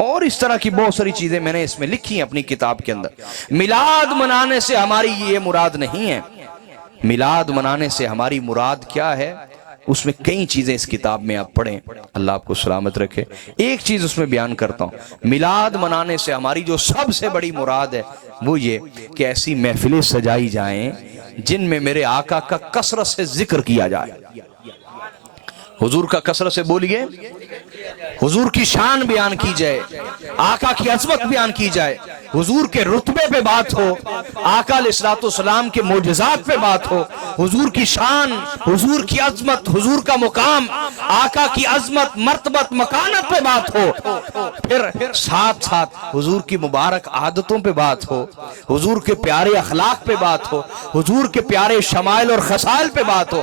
اور اس طرح کی بہت ساری چیزیں میں نے اس میں لکھی ہیں اپنی کتاب کے اندر۔ میلاد منانے سے ہماری یہ مراد نہیں ہے، میلاد منانے سے ہماری مراد کیا ہے، اس میں کئی چیزیں اس کتاب میں آپ پڑھیں، اللہ آپ کو سلامت رکھے۔ ایک چیز اس میں بیان کرتا ہوں، میلاد منانے سے ہماری جو سب سے بڑی مراد ہے وہ یہ کہ ایسی محفلیں سجائی جائیں جن میں میرے آقا کا کثرت سے ذکر کیا جائے، حضور کا کثرت سے بولیے، حضور کی شان بیان کی جائے، آقا کی عظمت بیان کی جائے، حضور کے رتبے پہ بات ہو، آقا علیہ السلام کے معجزات پہ بات ہو، حضور کی شان، حضور کی عظمت، حضور کا مقام، آقا کی عظمت، مرتبت، مکانت پہ بات ہو، پھر ساتھ ساتھ حضور کی مبارک عادتوں پہ بات ہو، حضور کے پیارے اخلاق پہ بات ہو، حضور کے پیارے شمائل اور خصائل پہ بات ہو،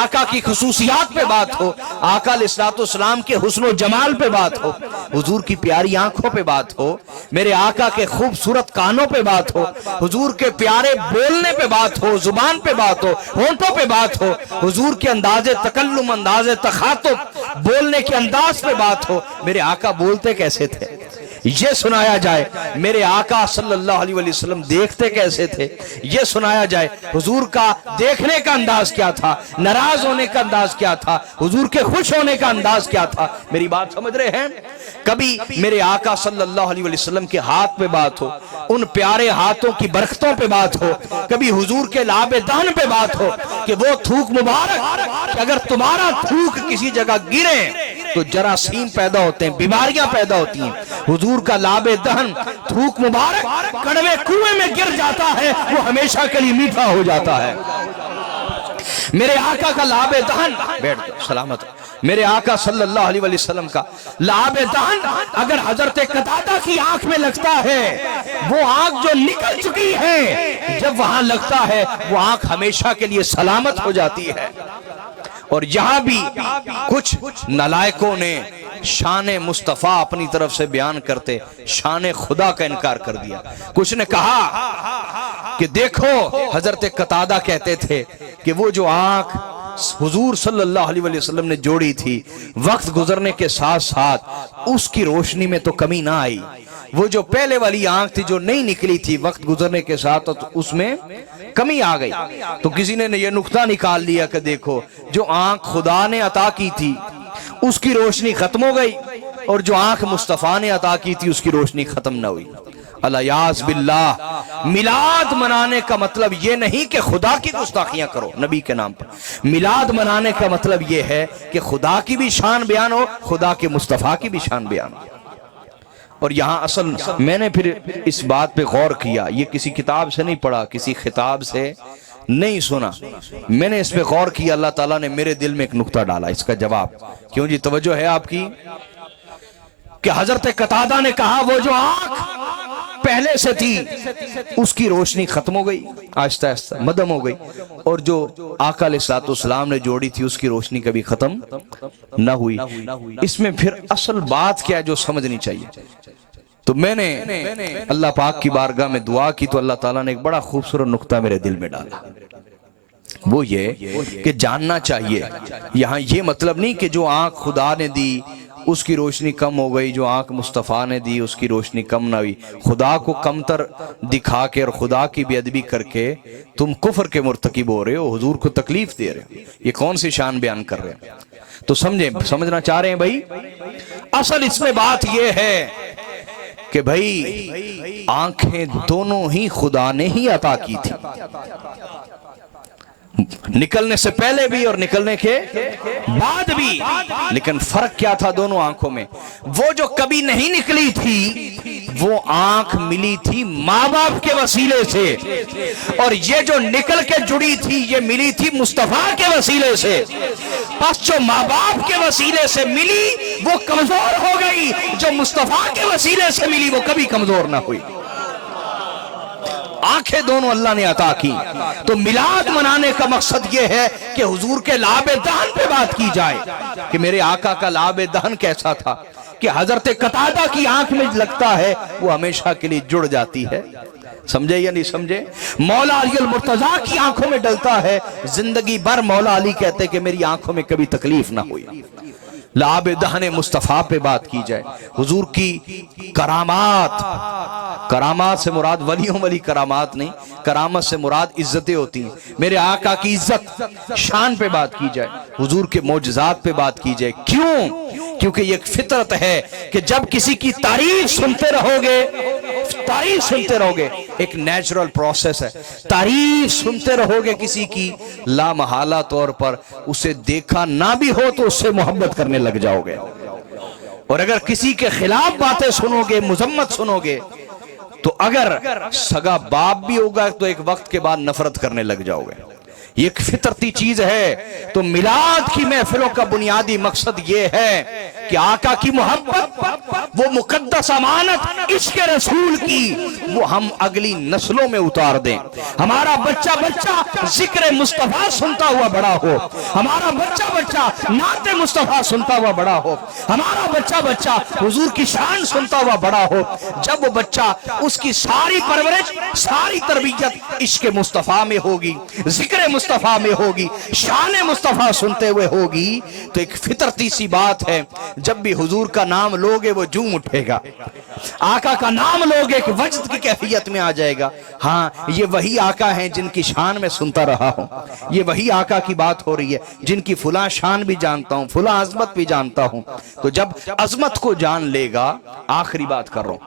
آقا کی خصوصیات پہ بات ہو، آقا علیہ السلام کے حسن و جمال پہ بات ہو، حضور کی پیاری آنکھوں پہ بات ہو، میرے آقا کے خوبصورت کانوں پہ بات ہو، حضور کے پیارے بولنے پہ بات ہو، زبان پہ بات ہو، ہونٹوں پہ بات ہو، حضور کے انداز تکلم، انداز تخاطب، بولنے کے انداز پہ بات ہو، میرے آقا بولتے کیسے تھے یہ سنایا جائے، میرے آقا صلی اللہ علیہ وسلم دیکھتے کیسے تھے یہ سنایا جائے، حضور کا دیکھنے کا انداز کیا تھا، ناراض ہونے کا انداز کیا تھا، حضور کے خوش ہونے کا انداز کیا تھا، میری بات سمجھ رہے ہیں؟ کبھی میرے آقا صلی اللہ علیہ وسلم کے ہاتھ پہ بات ہو، ان پیارے ہاتھوں کی برکتوں پہ بات ہو، کبھی حضور کے لعاب دہن پہ بات ہو کہ وہ تھوک مبارک کہ اگر تمہارا تھوک کسی جگہ گرے تو جراثیم پیدا ہوتے ہیں، بیماریاں پیدا ہوتی ہیں، حضور کا لعاب دہن، تھوک مبارک کڑوے کنویں میں گر جاتا ہے، وہ ہمیشہ کے لیے میٹھا ہو جاتا ہے۔ میرے آقا کا لعاب دہن، بیٹھ جاؤ سلامت، میرے آقا صلی اللہ علیہ وسلم کا لعاب دہن اگر حضرت قتادہ کی آنکھ میں لگتا ہے، وہ آنکھ جو نکل چکی ہے، جب وہاں لگتا ہے وہ آنکھ ہمیشہ کے لیے سلامت ہو جاتی ہے۔ اور یہاں بھی کچھ نالائکوں نے شان مصطفیٰ اپنی طرف سے بیان کرتے شان خدا کا انکار کر دیا۔ کچھ نے کہا کہ دیکھو حضرت قتادہ کہتے تھے کہ وہ جو آنکھ حضور صلی اللہ علیہ وسلم نے جوڑی تھی، وقت گزرنے کے ساتھ ساتھ اس کی روشنی میں تو کمی نہ آئی، وہ جو پہلے والی آنکھ تھی جو نہیں نکلی تھی، وقت گزرنے کے ساتھ اس میں کمی آ گئی۔ تو کسی نے یہ نقطہ نکال لیا کہ دیکھو جو آنکھ خدا نے عطا کی تھی اس کی روشنی ختم ہو گئی، اور جو آنکھ مصطفیٰ نے عطا کی تھی اس کی روشنی ختم نہ ہوئی۔ الیاذ باللہ، میلاد منانے کا مطلب یہ نہیں کہ خدا کی گستاخیاں کرو نبی کے نام پر، میلاد منانے کا مطلب یہ ہے کہ خدا کی بھی شان بیان ہو، خدا کے مصطفیٰ کی بھی شان بیان ہو۔ اور یہاں اصل میں نے پھر اس بات پہ غور کیا، یہ کسی کتاب سے نہیں پڑھا، کسی خطاب سے نہیں سنا، میں نے اس پہ غور کیا، اللہ تعالیٰ نے میرے دل میں ایک نقطہ ڈالا، اس کا جواب کیوں جی توجہ ہے آپ کی، کہ حضرت قتادہ نے کہا وہ جو آنکھ پہلے سے تھی اس کی روشنی ختم ہو گئی، آہستہ آہستہ مدھم ہو گئی، اور جو آقا علیہ السلام نے جوڑی تھی اس کی روشنی کبھی ختم نہ ہوئی۔ اس میں پھر اصل بات کیا ہے جو سمجھنی چاہیے؟ تو میں نے اللہ پاک کی بارگاہ میں دعا کی تو اللہ تعالیٰ نے ایک بڑا خوبصورت نقطہ میرے دل میں ڈالا، وہ یہ کہ جاننا چاہیے یہاں یہ مطلب نہیں کہ جو آنکھ خدا نے دی اس کی روشنی کم ہو گئی، جو آنکھ مصطفیٰ نے دی اس کی روشنی کم نہ ہوئی، خدا کو کمتر دکھا کے اور خدا کی بے ادبی کر کے تم کفر کے مرتکب ہو رہے ہو، حضور کو تکلیف دے رہے ہو، یہ کون سی شان بیان کر رہے ہیں؟ تو سمجھنا چاہ رہے ہیں بھائی، اصل اس میں بات یہ ہے کہ بھائی آنکھیں دونوں ہی خدا نے ہی عطا کی تھی، نکلنے سے پہلے بھی اور نکلنے کے بعد بھی، لیکن فرق کیا تھا دونوں آنکھوں میں؟ وہ جو کبھی نہیں نکلی تھی وہ آنکھ ملی تھی ماں باپ کے وسیلے سے، اور یہ جو نکل کے جڑی تھی یہ ملی تھی مصطفیٰ کے وسیلے سے۔ پس جو ماں باپ کے وسیلے سے ملی وہ کمزور ہو گئی، جو مصطفیٰ کے وسیلے سے ملی وہ کبھی کمزور نہ ہوئی۔ آنکھیں دونوں اللہ نے عطا کی. تو میلاد منانے کا مقصد یہ ہے کہ حضور کے لعاب دہن پہ بات کی جائے کہ میرے آقا کا لعاب دہن کیسا تھا کہ حضرت قتادہ کی آنکھ میں لگتا ہے وہ ہمیشہ کے لیے جڑ جاتی ہے. سمجھے یا نہیں سمجھے؟ مولا علی المرتضیٰ کی آنکھوں میں ڈلتا ہے، زندگی بھر مولا علی کہتے کہ میری آنکھوں میں کبھی تکلیف نہ ہوئی. لعاب دہن مصطفیٰ پہ بات کی جائے. حضور کی کرامات، کرامات سے مراد ولیوں والی کرامات نہیں، کرامت سے مراد عزتیں ہوتی ہیں. میرے آقا کی عزت شان پہ بات کی جائے، حضور کے معجزات پہ بات کی جائے. کیوں؟ کیونکہ یہ ایک فطرت ہے کہ جب کسی کی تعریف سنتے رہو گے، تعریف سنتے رہو گے، ایک نیچرل پروسیس ہے، تعریف سنتے رہو گے کسی کی، لا محالہ طور پر اسے دیکھا نہ بھی ہو تو اس سے محبت کرنے لگ جاؤ گے. اور اگر کسی کے خلاف باتیں سنو گے، مذمت سنو گے، تو اگر سگا باپ بھی ہوگا تو ایک وقت کے بعد نفرت کرنے لگ جاؤ گے. یہ ایک فطرتی چیز ہے. تو میلاد کی محفلوں کا بنیادی مقصد یہ ہے کہ آقا کی محبت، وہ مقدس امانت عشق رسول کی، وہ ہم اگلی نسلوں میں اتار دیں. ہمارا بچہ بچہ ذکر مصطفیٰ سنتا ہوا بڑا ہو، ہمارا بچہ بچہ نعت مصطفیٰ سنتا ہوا بڑا ہو، ہمارا بچہ بچہ حضور کی شان سنتا ہوا بڑا ہو. جب وہ بچہ، اس کی ساری پرورش، ساری تربیت عشق مصطفیٰ میں ہوگی، ذکر مصطفیٰ میں ہوگی، شان مصطفیٰ سنتے ہوئے ہوگی، تو ایک فطرتی سی بات ہے، جب بھی حضور کا نام لوگے وہ جھوم اٹھے گا. آقا کا نام لوگے ایک وجد کی کیفیت میں آ جائے گا. ہاں یہ وہی آقا ہیں جن کی شان میں سنتا رہا ہوں، یہ وہی آقا کی بات ہو رہی ہے جن کی فلاں شان بھی جانتا ہوں، فلاں عظمت بھی جانتا ہوں. تو جب عظمت کو جان لے گا، آخری بات کر رہا ہوں،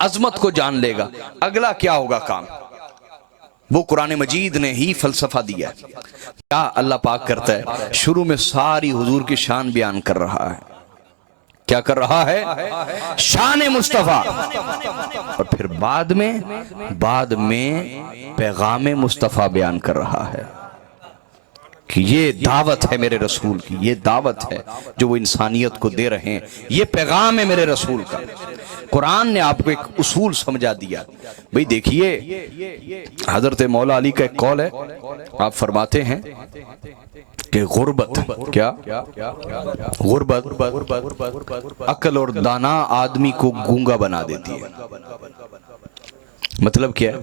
عظمت کو جان لے گا، اگلا کیا ہوگا کام؟ وہ قرآن مجید نے ہی فلسفہ دیا ہے. کیا اللہ پاک کرتا ہے؟ شروع میں ساری حضور کی شان بیان کر رہا ہے. کیا کر رہا ہے؟ شان مصطفیٰ. اور پھر بعد میں پیغام مصطفیٰ بیان کر رہا ہے کہ یہ دعوت ہے میرے رسول کی، یہ دعوت ہے جو وہ انسانیت کو دے رہے ہیں، یہ پیغام ہے میرے رسول کا. قرآن نے آپ کو ایک اصول سمجھا دیا. بھئی دیکھیے، حضرت مولا علی کا ایک قول ہے، آپ فرماتے ہیں کہ غربت، کیا؟ غربت عقل اور دانا آدمی کو گونگا بنا دیتی ہے. مطلب کیا ہے؟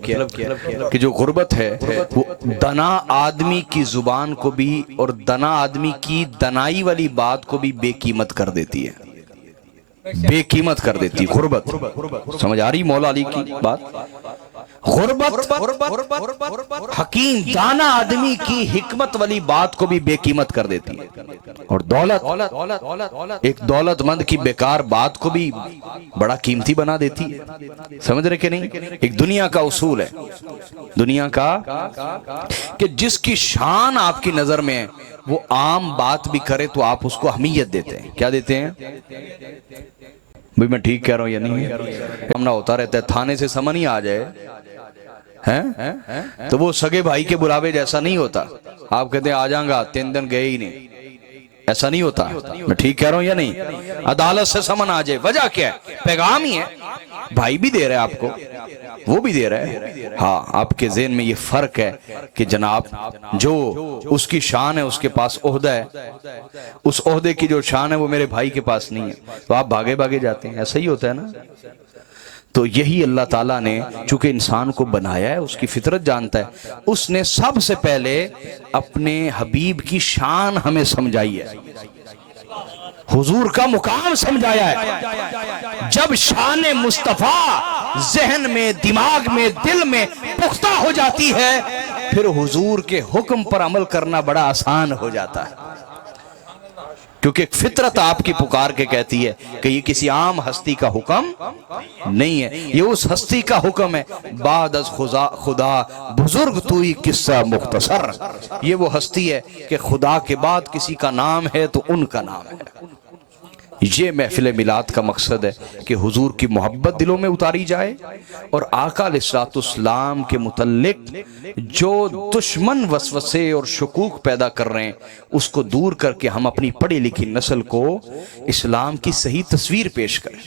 کہ جو غربت ہے وہ دنا آدمی کی زبان کو بھی اور دنا آدمی کی دنائی والی بات کو بھی بے قیمت کر دیتی ہے، بے قیمت کر دیتی. غربت سمجھ آ رہی مولا علی کی بات؟ غربت حکیم دانا آدمی کی حکمت والی بات کو بھی بے قیمت کر دیتی ہے. اور دولت ایک دولت مند کی بیکار بات کو بھی بڑا قیمتی بنا دیتی ہے. سمجھ رہے کہ نہیں؟ ایک دنیا کا اصول ہے، دنیا کا، کہ جس کی شان آپ کی نظر میں ہے وہ عام بات بھی کرے تو آپ اس کو اہمیت دیتے ہیں. کیا دیتے ہیں؟ بھئی میں ٹھیک کہہ رہا ہوں یا نہیں؟ ہم نہ ہوتا رہتا ہے، تھانے سے سمن ہی آ جائے تو وہ سگے بھائی کے بلاوے جیسا نہیں ہوتا. آپ کہتے ہیں آ جاؤں گا، 3 دن گئے ہی نہیں، ایسا نہیں ہوتا. میں ٹھیک کہہ رہا ہوں یا نہیں؟ عدالت سے سمن آ جائے، وجہ کیا ہے؟ پیغام ہی ہے. بھائی بھی دے رہا ہے آپ کو، وہ بھی دے رہا ہے. ہاں آپ کے ذہن میں یہ فرق ہے کہ جناب جو اس کی شان ہے اس کے پاس عہدہ ہے، اس عہدے کی جو شان ہے وہ میرے بھائی کے پاس نہیں ہے، تو آپ بھاگے بھاگے جاتے ہیں. ایسا ہی ہوتا ہے نا. تو یہی اللہ تعالیٰ نے چونکہ انسان کو بنایا ہے، اس کی فطرت جانتا ہے، اس نے سب سے پہلے اپنے حبیب کی شان ہمیں سمجھائی ہے، حضور کا مقام سمجھایا ہے. جب شان مصطفیٰ ذہن میں، دماغ میں، دل میں پختہ ہو جاتی ہے، پھر حضور کے حکم پر عمل کرنا بڑا آسان ہو جاتا ہے. کیونکہ ایک فطرت آپ کی پکار کے کہتی ہے کہ یہ کسی عام ہستی کا حکم نہیں ہے، یہ اس ہستی کا حکم ہے. بعد از خدا بزرگ توئی قصہ مختصر، یہ وہ ہستی ہے کہ خدا کے بعد کسی کا نام ہے تو ان کا نام ہے. یہ محفل میلاد کا مقصد ہے کہ حضور کی محبت دلوں میں اتاری جائے، اور آقا علیہ السلام کے متعلق جو دشمن وسوسے اور شکوک پیدا کر رہے ہیں اس کو دور کر کے ہم اپنی پڑھی لکھی نسل کو اسلام کی صحیح تصویر پیش کریں.